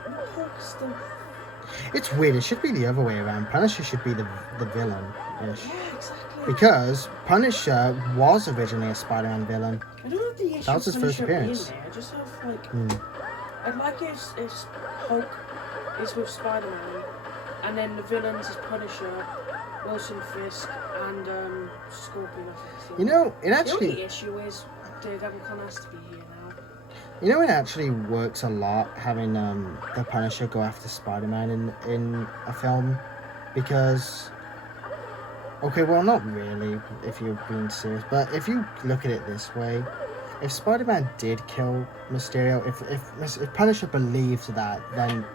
Not Hulk's the... It's weird. It should be the other way around. Punisher should be the villain-ish. Yeah, exactly. Because Punisher was originally a Spider-Man villain. I don't have the issue That was his first Punisher being appearance. there. I just have like Hmm. I'd like if Hulk is with Spider-Man, and then the villains is Punisher, Wilson Fisk, and Scorpion. I think. You know, it the actually... only issue is Daredevil has to be here now. You know, it actually works a lot having the Punisher go after Spider-Man in a film, because okay, well, not really if you're being serious, but if you look at it this way, if Spider-Man did kill Mysterio, if Punisher believes that, then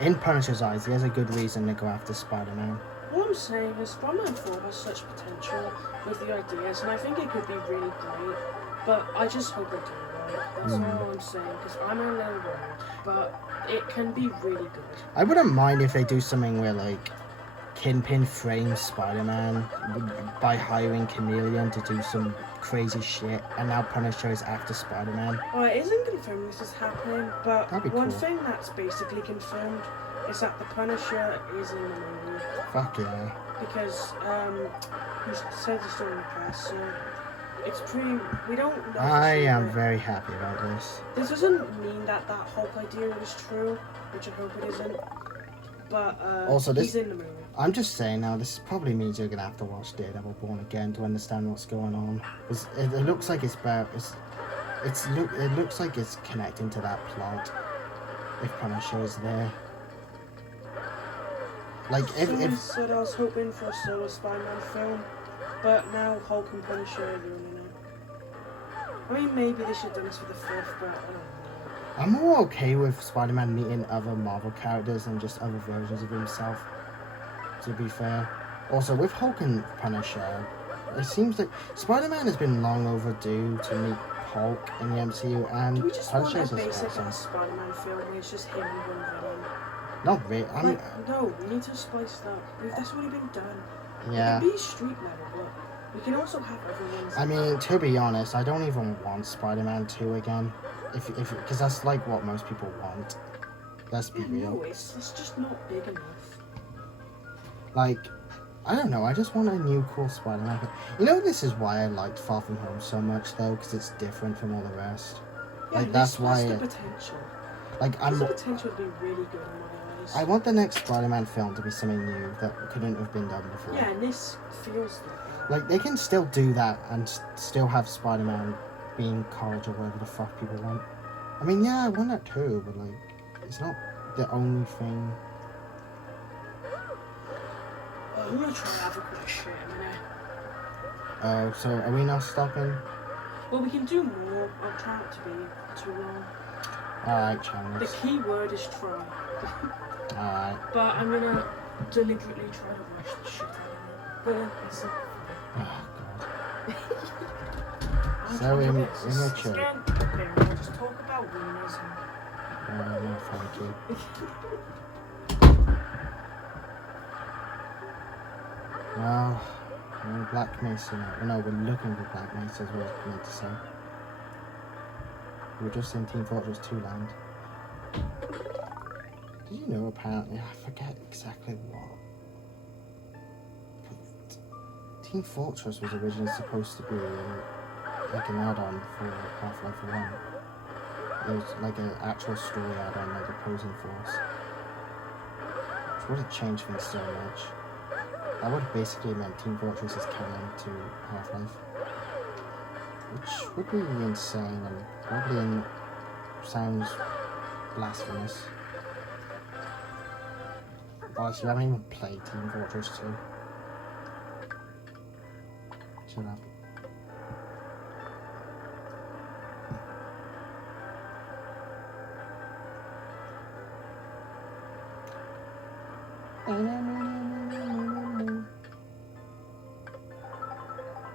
in Punisher's eyes, he has a good reason to go after Spider-Man. What I'm saying is Spider-Man 4 has such potential with the ideas, and I think it could be really great, but I just hope they do it right. That's all I'm saying, because I'm a little worried, but it can be really good. I wouldn't mind if they do something where, like, Kingpin frames Spider-Man by hiring Chameleon to do some crazy shit, and now Punisher is after Spider-Man. Well, it isn't confirmed this is happening, but That'd be one cool. thing that's basically confirmed is that the Punisher is in the movie. Fuck yeah. Because he said he's still in the press, so it's pretty. We don't know. for I sure, am but very happy about this. This doesn't mean that Hulk idea is true, which I hope it isn't. But Also, he's this- in the movie. I'm just saying now, this probably means you're gonna have to watch Daredevil Born Again to understand what's going on. It looks like it looks like it's connecting to that plot. If Punisher is there, like Someone if said I was hoping for a solo Spider-Man film, but now Hulk and Punisher are ruining it. I mean, maybe they should have done this for the fifth, but I don't know. I'm more okay with Spider-Man meeting other Marvel characters and just other versions of himself, to be fair. Also, with Hulk and Punisher, it seems like Spider-Man has been long overdue to meet Hulk in the MCU, and Do we just want Punisher a is basic awesome. Spider-Man film where it's just him and one villain? Not really. I mean, Like, no, we need to spice it up. That's already been done. yeah. It can be street level, but we can also have everyone's. I mean, to be honest, I don't even want Spider-Man 2 again. Because that's like what most people want. Let's be real. No, it's just not big enough. Like, I don't know, I just want a new cool Spider-Man. You know, this is why I liked Far From Home so much, though, because it's different from all the rest. Yeah, Like, that's this why. has the potential. Like, There's the potential to be really good in my eyes. I want the next Spider-Man film to be something new that couldn't have been done before. Yeah, and this feels Like, they can still do that and still have Spider-Man be in college or whatever the fuck people want. I mean, yeah, I want that too, but, like, it's not the only thing. I'm gonna try to have a quick shit in a minute. Oh, so are we not stopping? Well, we can do more. I'll try not to be too long. Alright, The channels. key word is try. Alright. But I'm gonna deliberately try to rush the shit out of it. But it's not. Oh, God. I'll So try my im- best. immature. Again, okay, we'll just talk about wieners and... No, thank you. Well, we're in Black Mesa now. No, we're looking for Black Mesa as well, as we need to say. We're just in Team Fortress 2 land. Did you know, apparently, I forget exactly what. But Team Fortress was originally supposed to be like an add-on for Half-Life 1. It was like an actual story add-on, like Opposing Force. Which would have changed things so much. That would have basically meant Team Fortress is canon to Half-Life. Which would be insane and probably sounds blasphemous. Honestly, I haven't even played Team Fortress 2. Shut up.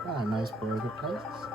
Ah, nice burger place.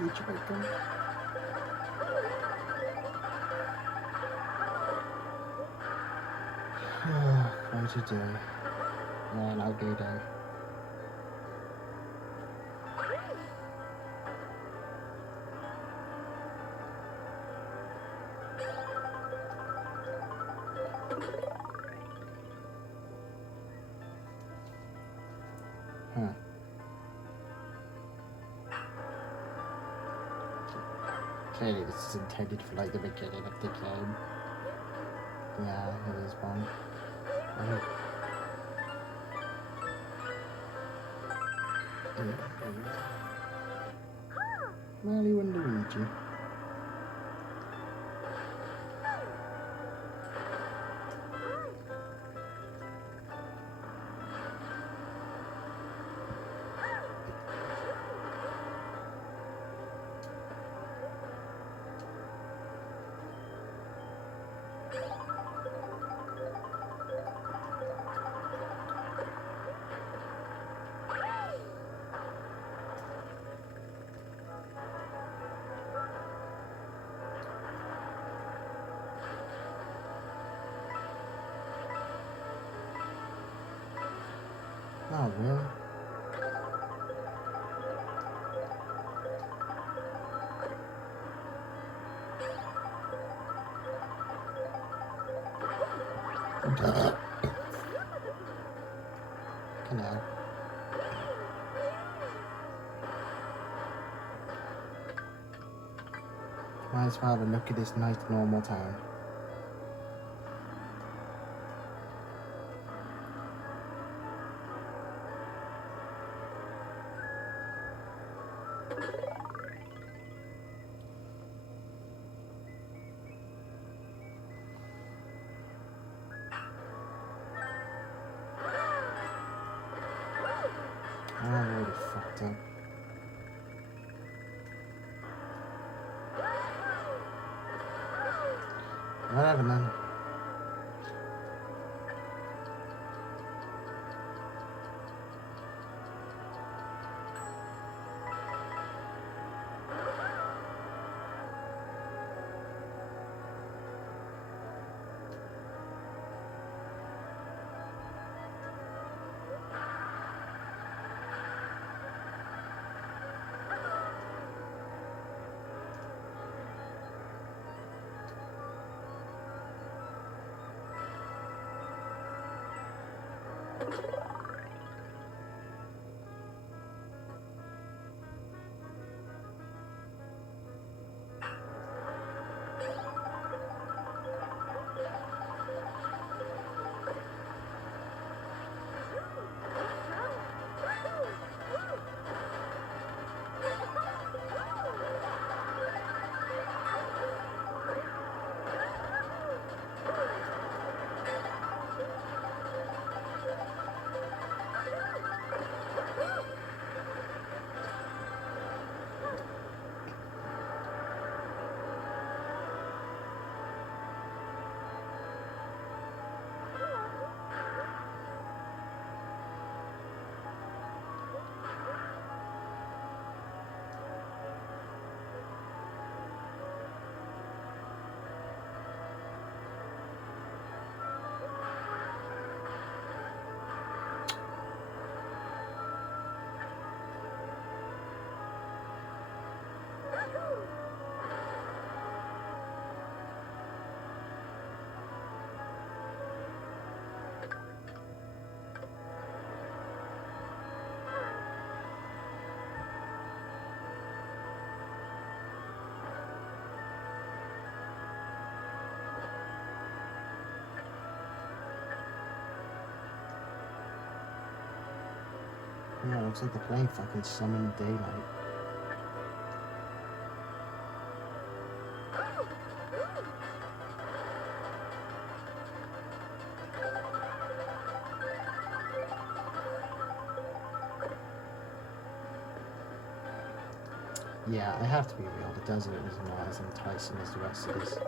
Eat your bacon. Quite a day. Man, I'll go day. Huh. Clearly this is intended for like the beginning of the game. Yeah, it is one. Oh. Mario and Luigi. really? Canal. Might as well have a look at this nice normal town. I'm already fucked up. Whatever, man. Yeah, it looks like they're playing fucking Summon Daylight. Yeah, I have to be real. The desert is not as enticing as the rest of this.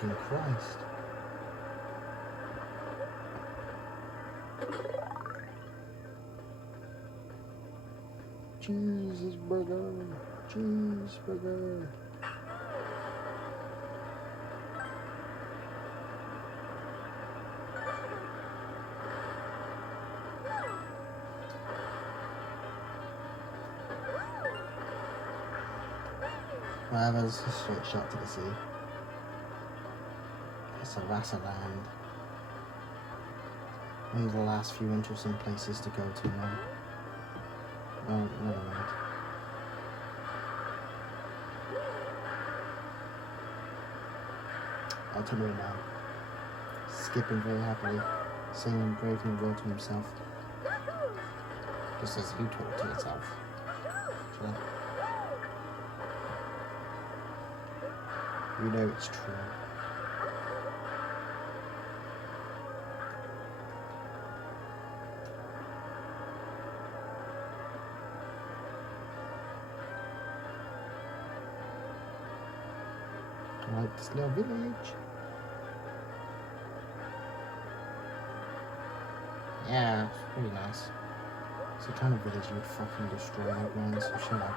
Fucking Christ. Cheeseburger. Cheeseburger. Whatever, it's a straight shot to the sea. It's a Rassaland. One of the last few interesting places to go to now. Oh, never mind. out to no man, skipping very happily, singing bravely well to himself, just as you talk to yourself. Sure. You know it's true. I like this little village. Yeah, it's pretty nice. It's the kind of village you would fucking destroy, man, so shut up.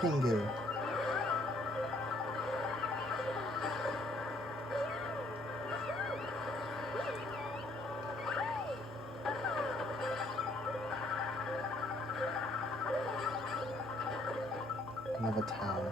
Pingu. Another town.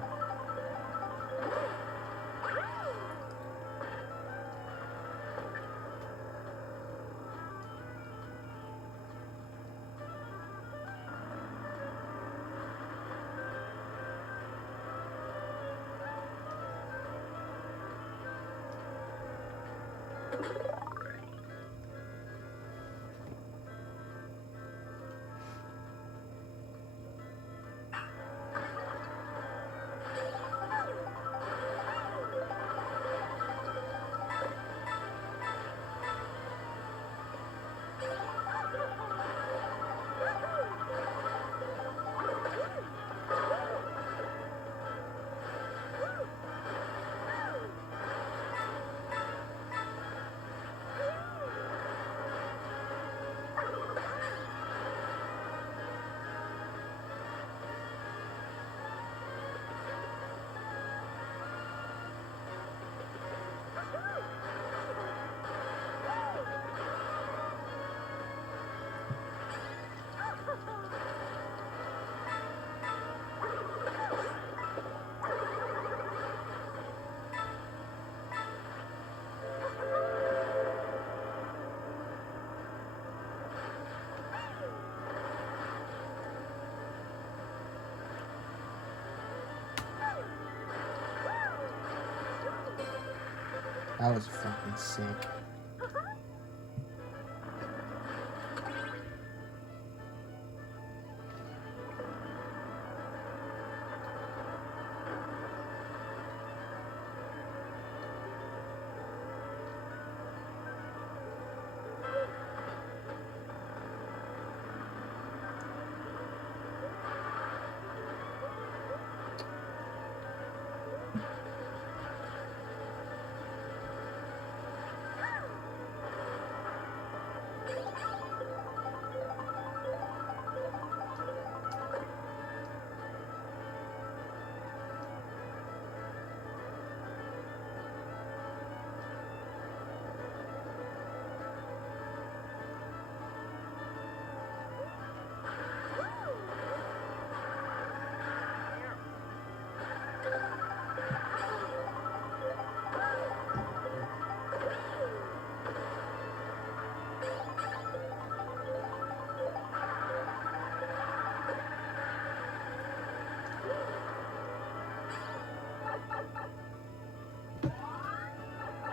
That was fucking sick.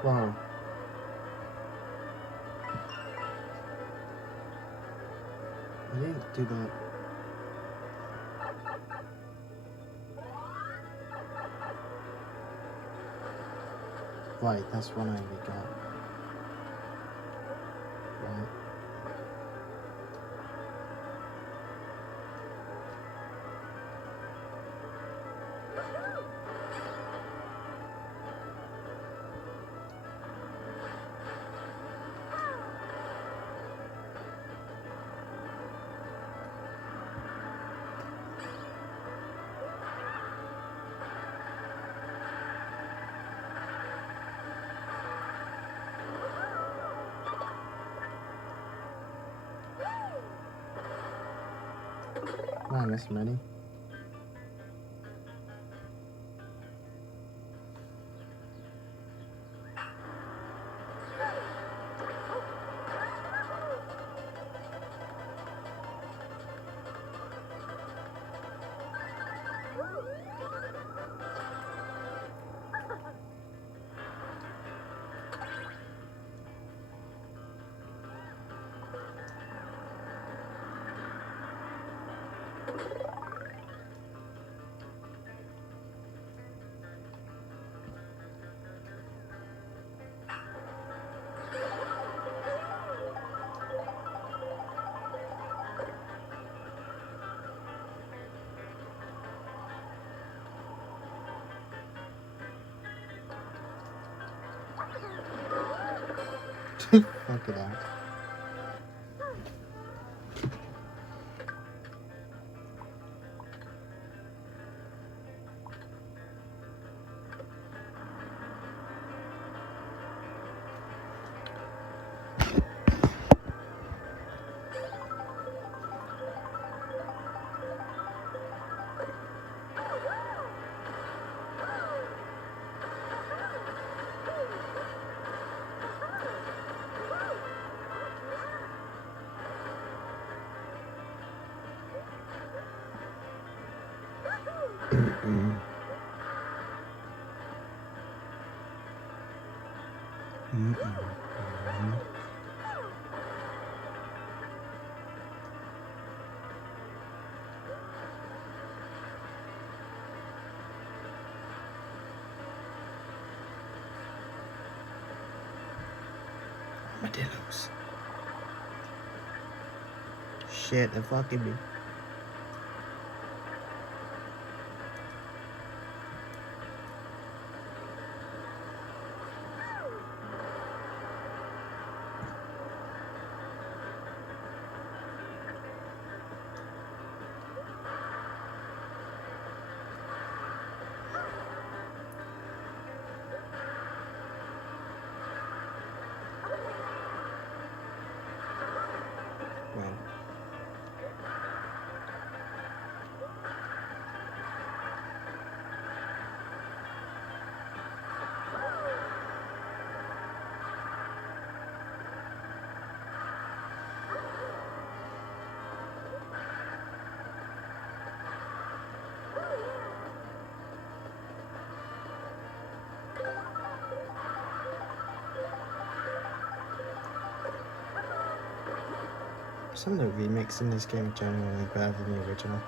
Wow. I didn't do that. Right, that's one I only got. Right. Man, that's many. Look at that. Armadillos. Shit, they're fucking me. Well. Some of the remakes in this game are generally better than the original.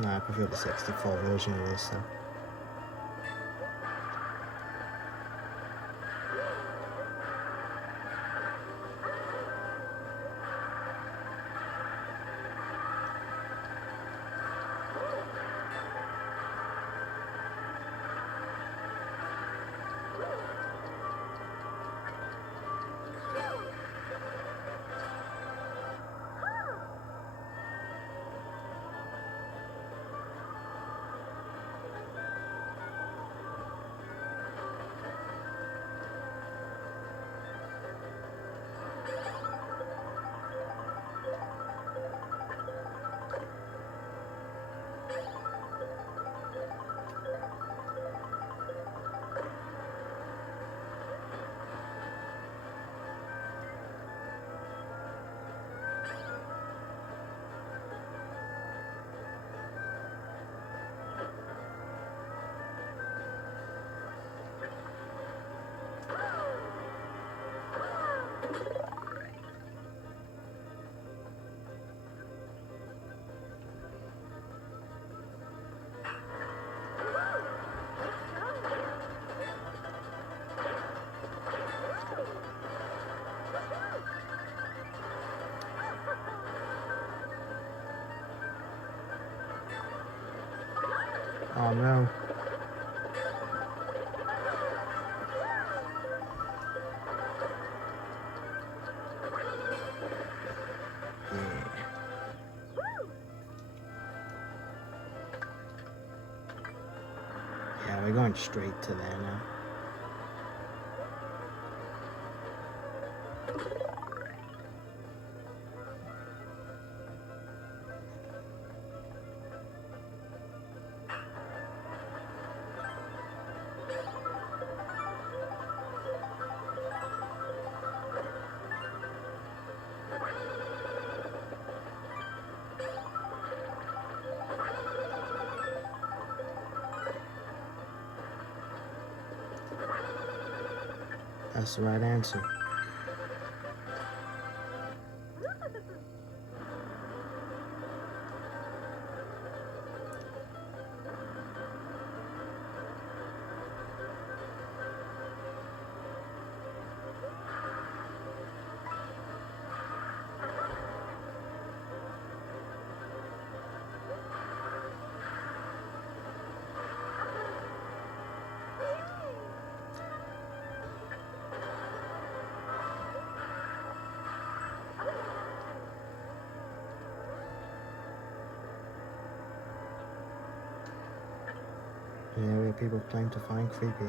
No, I prefer the 64 version of this, though. Oh no. Yeah, we're going straight to there now. That's the right answer. The area people claim to find creepy.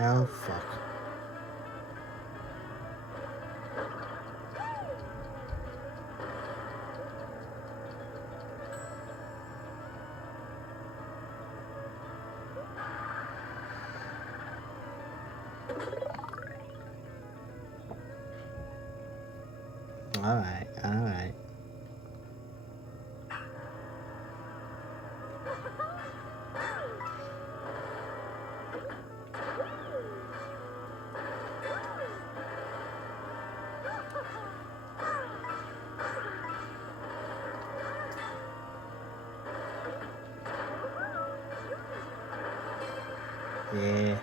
Oh fuck. Alright, alright. Yeah.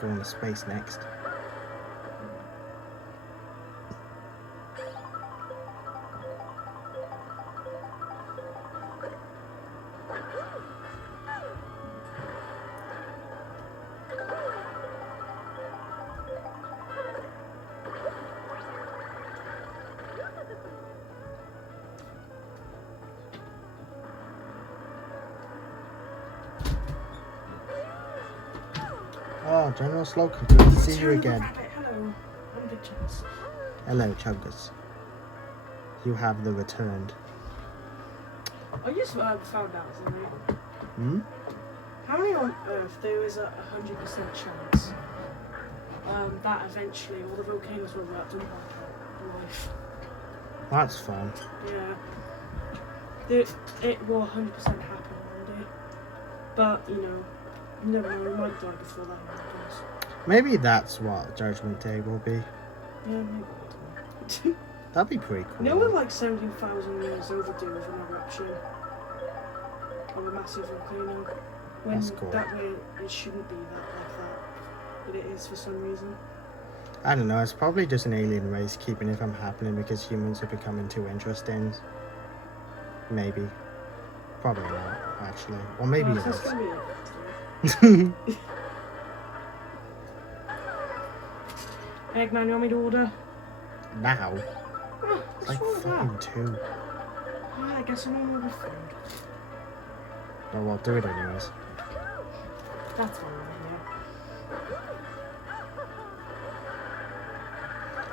Going to space next. Oh, General Slocum, good to see you again. Hello, I'm Big Chance. Hello, Chuggers. you have the returned. I just found out tonight. Hmm? How many on Earth there is a 100% chance that eventually all the volcanoes will erupt and wipe out life? That's fun. Yeah. It will 100% happen one day. But, you know, you never know, we might die before that happens. Maybe that's what Judgment Day will be. Yeah, maybe. That'd be pretty cool. No, we're like 17,000 years overdue with an eruption of a massive volcano. When That's cool. that way it shouldn't be that like that, but it is for some reason. I don't know, it's probably just an alien race keeping it from happening because humans are becoming too interesting. Maybe. Probably not, actually. Or maybe it So that's is. gonna be it. Eggman, you want me to order? Now? Oh, It's what's like wrong with that? fucking 2. I guess I won't order food. Oh well, do it anyways. That's all right,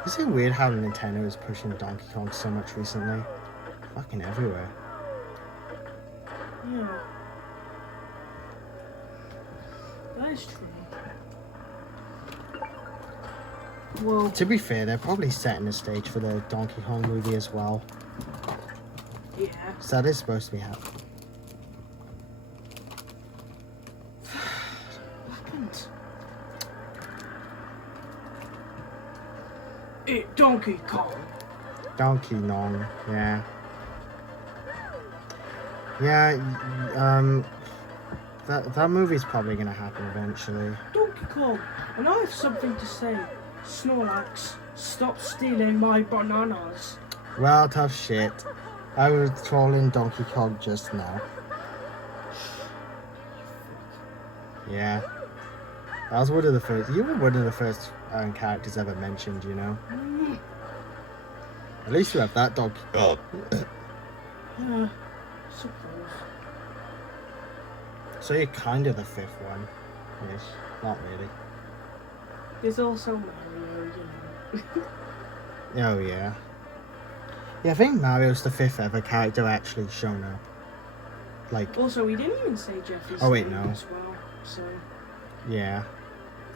Is it weird how Nintendo is pushing Donkey Kong so much recently? Fucking everywhere. yeah. Yeah. That is true. Well, To be fair, they're probably setting the stage for the Donkey Kong movie as well. yeah. So that is supposed to be happening. What happened? Donkey Kong. Donkey Kong, yeah. Yeah, that movie's probably gonna happen eventually. Donkey Kong. And I have something to say. Snorlax, stop stealing my bananas. Well, tough shit. I was trolling Donkey Kong just now. Yeah. That was one of the first. You were one of the first characters ever mentioned, you know? Mm, At least you have that Donkey Kong. yeah, suppose. So you're kind of the fifth one. Yes. Not really. There's also Mario, you know. Oh, yeah. Yeah, I think Mario's the fifth ever character actually shown up. Like, Also, we didn't even say Jeffy's Oh, wait, name no. as well, so yeah.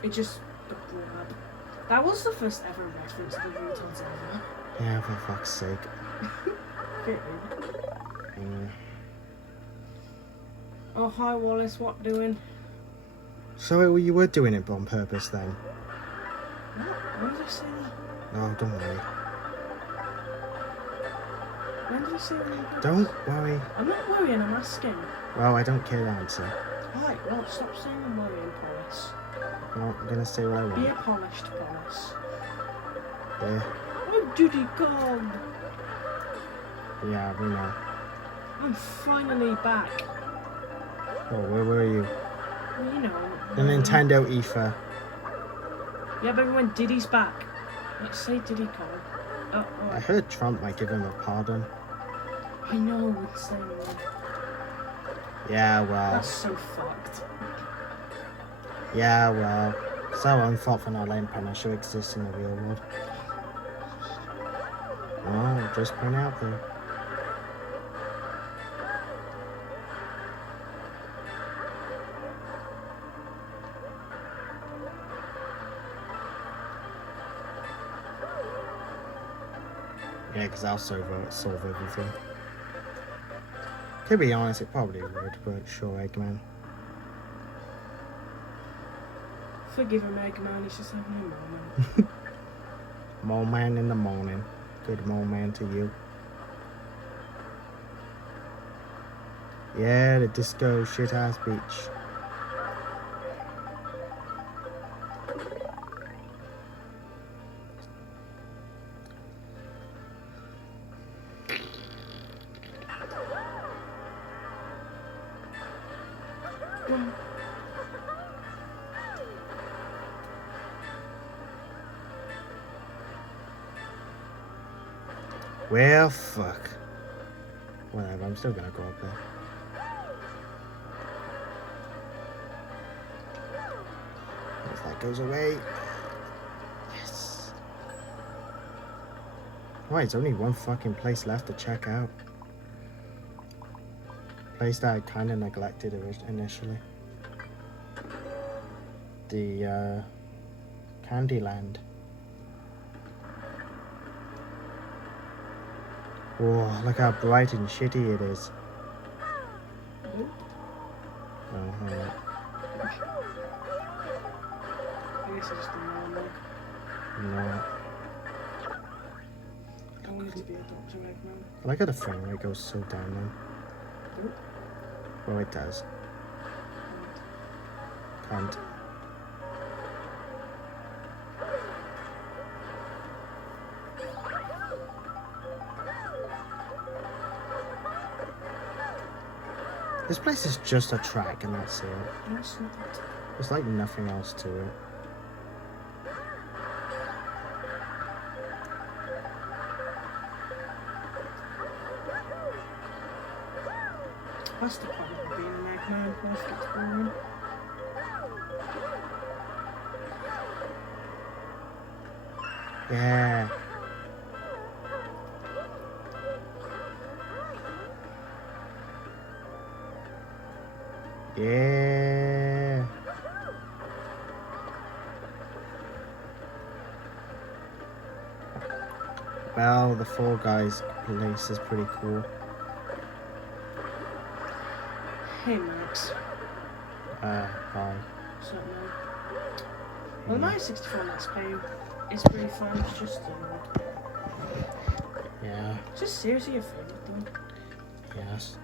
it just got brought up. That was the first ever reference to the retards ever. Yeah, for fuck's sake. Fitting. Yeah. Oh, hi Wallace, what doing? So you were doing it on purpose then? What? When did I say that? Oh, don't worry. When did I say that? Don't worry. I'm not worrying, I'm asking. Well, I don't care the answer. Alright, well, stop saying I'm worrying, Polis. No, I'm gonna say what I Be a want. polished Polis. Yeah, I'm Diddy Kong! yeah, we know. I'm finally back. Oh, where were you? Well, you know. The Nintendo ether. Yeah, but when Diddy's back. Let's say Diddy Kong. Oh, I oh, heard Trump might give him a pardon. I know, insane. Yeah, well. That's so fucked. Yeah, well. So unthought not letting Punisher exist in the real world. Well, just point out there. Yeah, because I'll solve everything. To be honest, it probably would, but sure, Eggman. Forgive him, Eggman, he's just having a moment. Moment in the morning. Good moment to you. Yeah, the disco shit-ass beach. Well, fuck. Whatever, I'm still gonna go up there. As that goes away. Yes. Right, it's only one fucking place left to check out. Place that I kind of neglected initially. The Candyland. Whoa, look how bright and shitty it is. Oh, alright. I guess I just don't know. No. I wanted to be a Dr. Eggman. I like how the frame rate goes so down now. Oop. Well, it does. Can't. This place is just a track and that's it. No, it's not. There's like nothing else to it. That's the point of being an Eggman. That's what's boring. Yeah. Yeah. Well, the Fall Guys place is pretty cool. Hey, Max. Hi. What's up, man? Well, the Mario 64 Let's Play is pretty fun. It's just, Yeah. just seriously a favorite, though. Yes.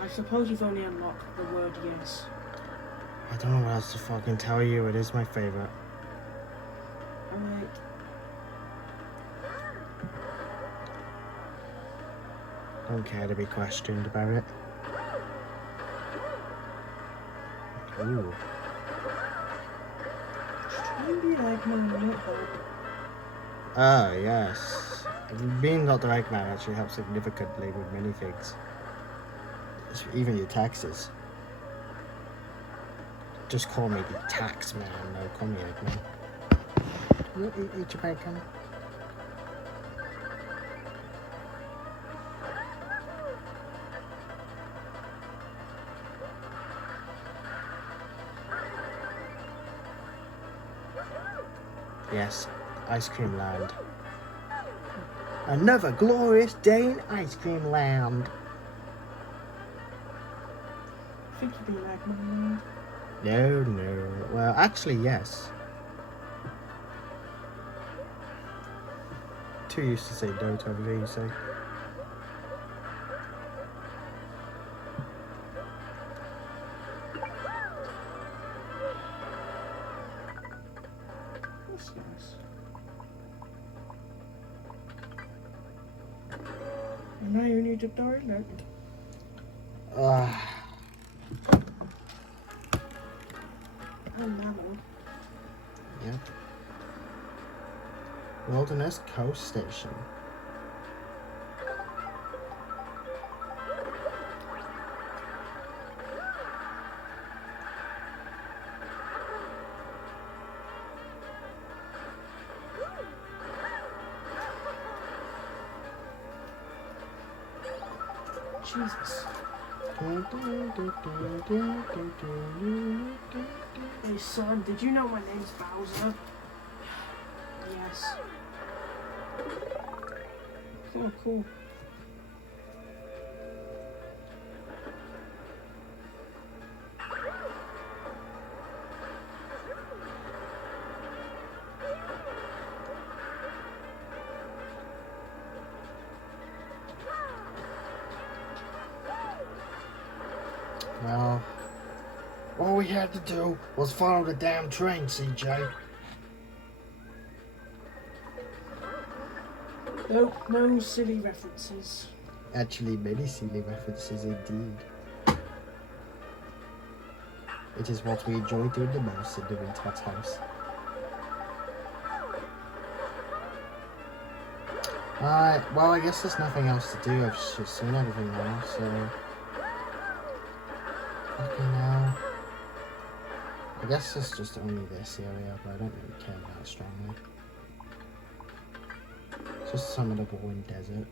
I suppose you've only unlocked the word yes. I don't know what else to fucking tell you. It is my favorite. Alright. Don't care to be questioned about it. Ooh. Try and be an Eggman and not help. Oh, yes. Being Dr. Eggman actually helps significantly with minifigs. Even your taxes. Just call me the tax man, no, call me Eggman. Eat your bacon. Yes, Ice Cream Land. Another glorious day in Ice Cream Land. I think you'd be an Eggman. No. Well, actually, yes. Too used to say no to everything you say. That's nice. And now you need to toilet. And ammo. Yep. Wilderness Coast Station. Jesus. Hey son, did you know my name's Bowser? Yes. Oh, cool. Well, all we had to do was follow the damn train, CJ. Nope, no silly references. Actually, many silly references indeed. It is what we enjoy doing the most in doing Tut's house. Alright, well, I guess there's nothing else to do. I've just seen everything now, so... Okay, now... I guess it's just only this area, but I don't really care that strongly. Just some of the boring desert.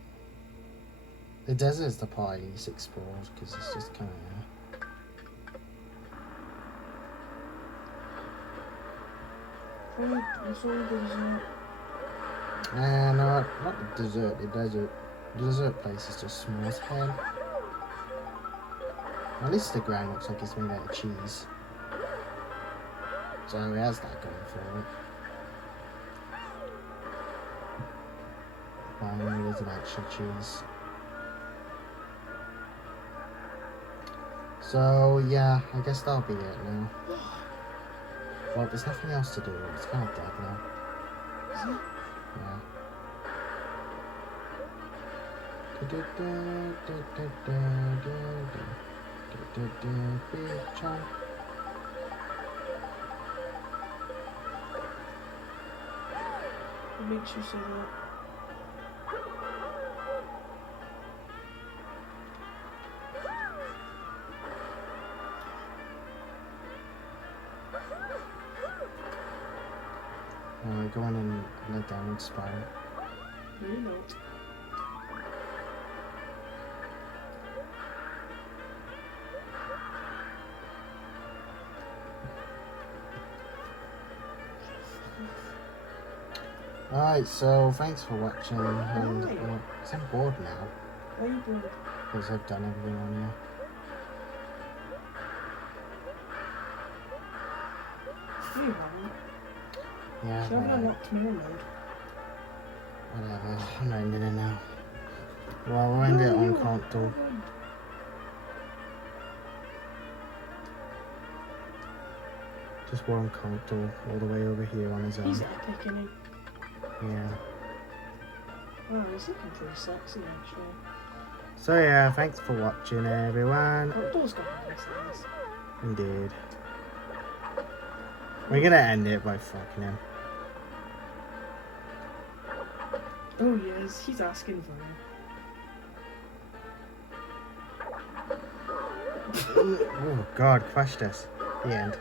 The desert is the part I least explored because it's just kind of. I saw the desert. No, not the desert. The desert place is just small as hell. At least the ground looks like it's made out of cheese. So it has that going for it. Finally, there's an actual cheese. So yeah, I guess that'll be it now. Well, there's nothing else to do. It's kind of dead now. Is it? Yeah. Big chunk. What makes you say that? Go on and let downward spiral. No, you're not. Alright, so thanks for watching. And Why? I'm bored now Why are you bored? because I've done everything on here. No, you haven't. Yeah, You haven't alright. unlocked mirror mode. Whatever. I'm ending it now. Well, we'll end it on you console. haven't. Just one console all the way over here on his own. He's epic, isn't he? Yeah. Wow, he's looking pretty sexy, actually. So yeah, thanks for watching, everyone. Outdoors got nice eyes. We did. We're gonna end it by fucking him. Oh, yes, he's asking for it. Oh god, crushed us. The end.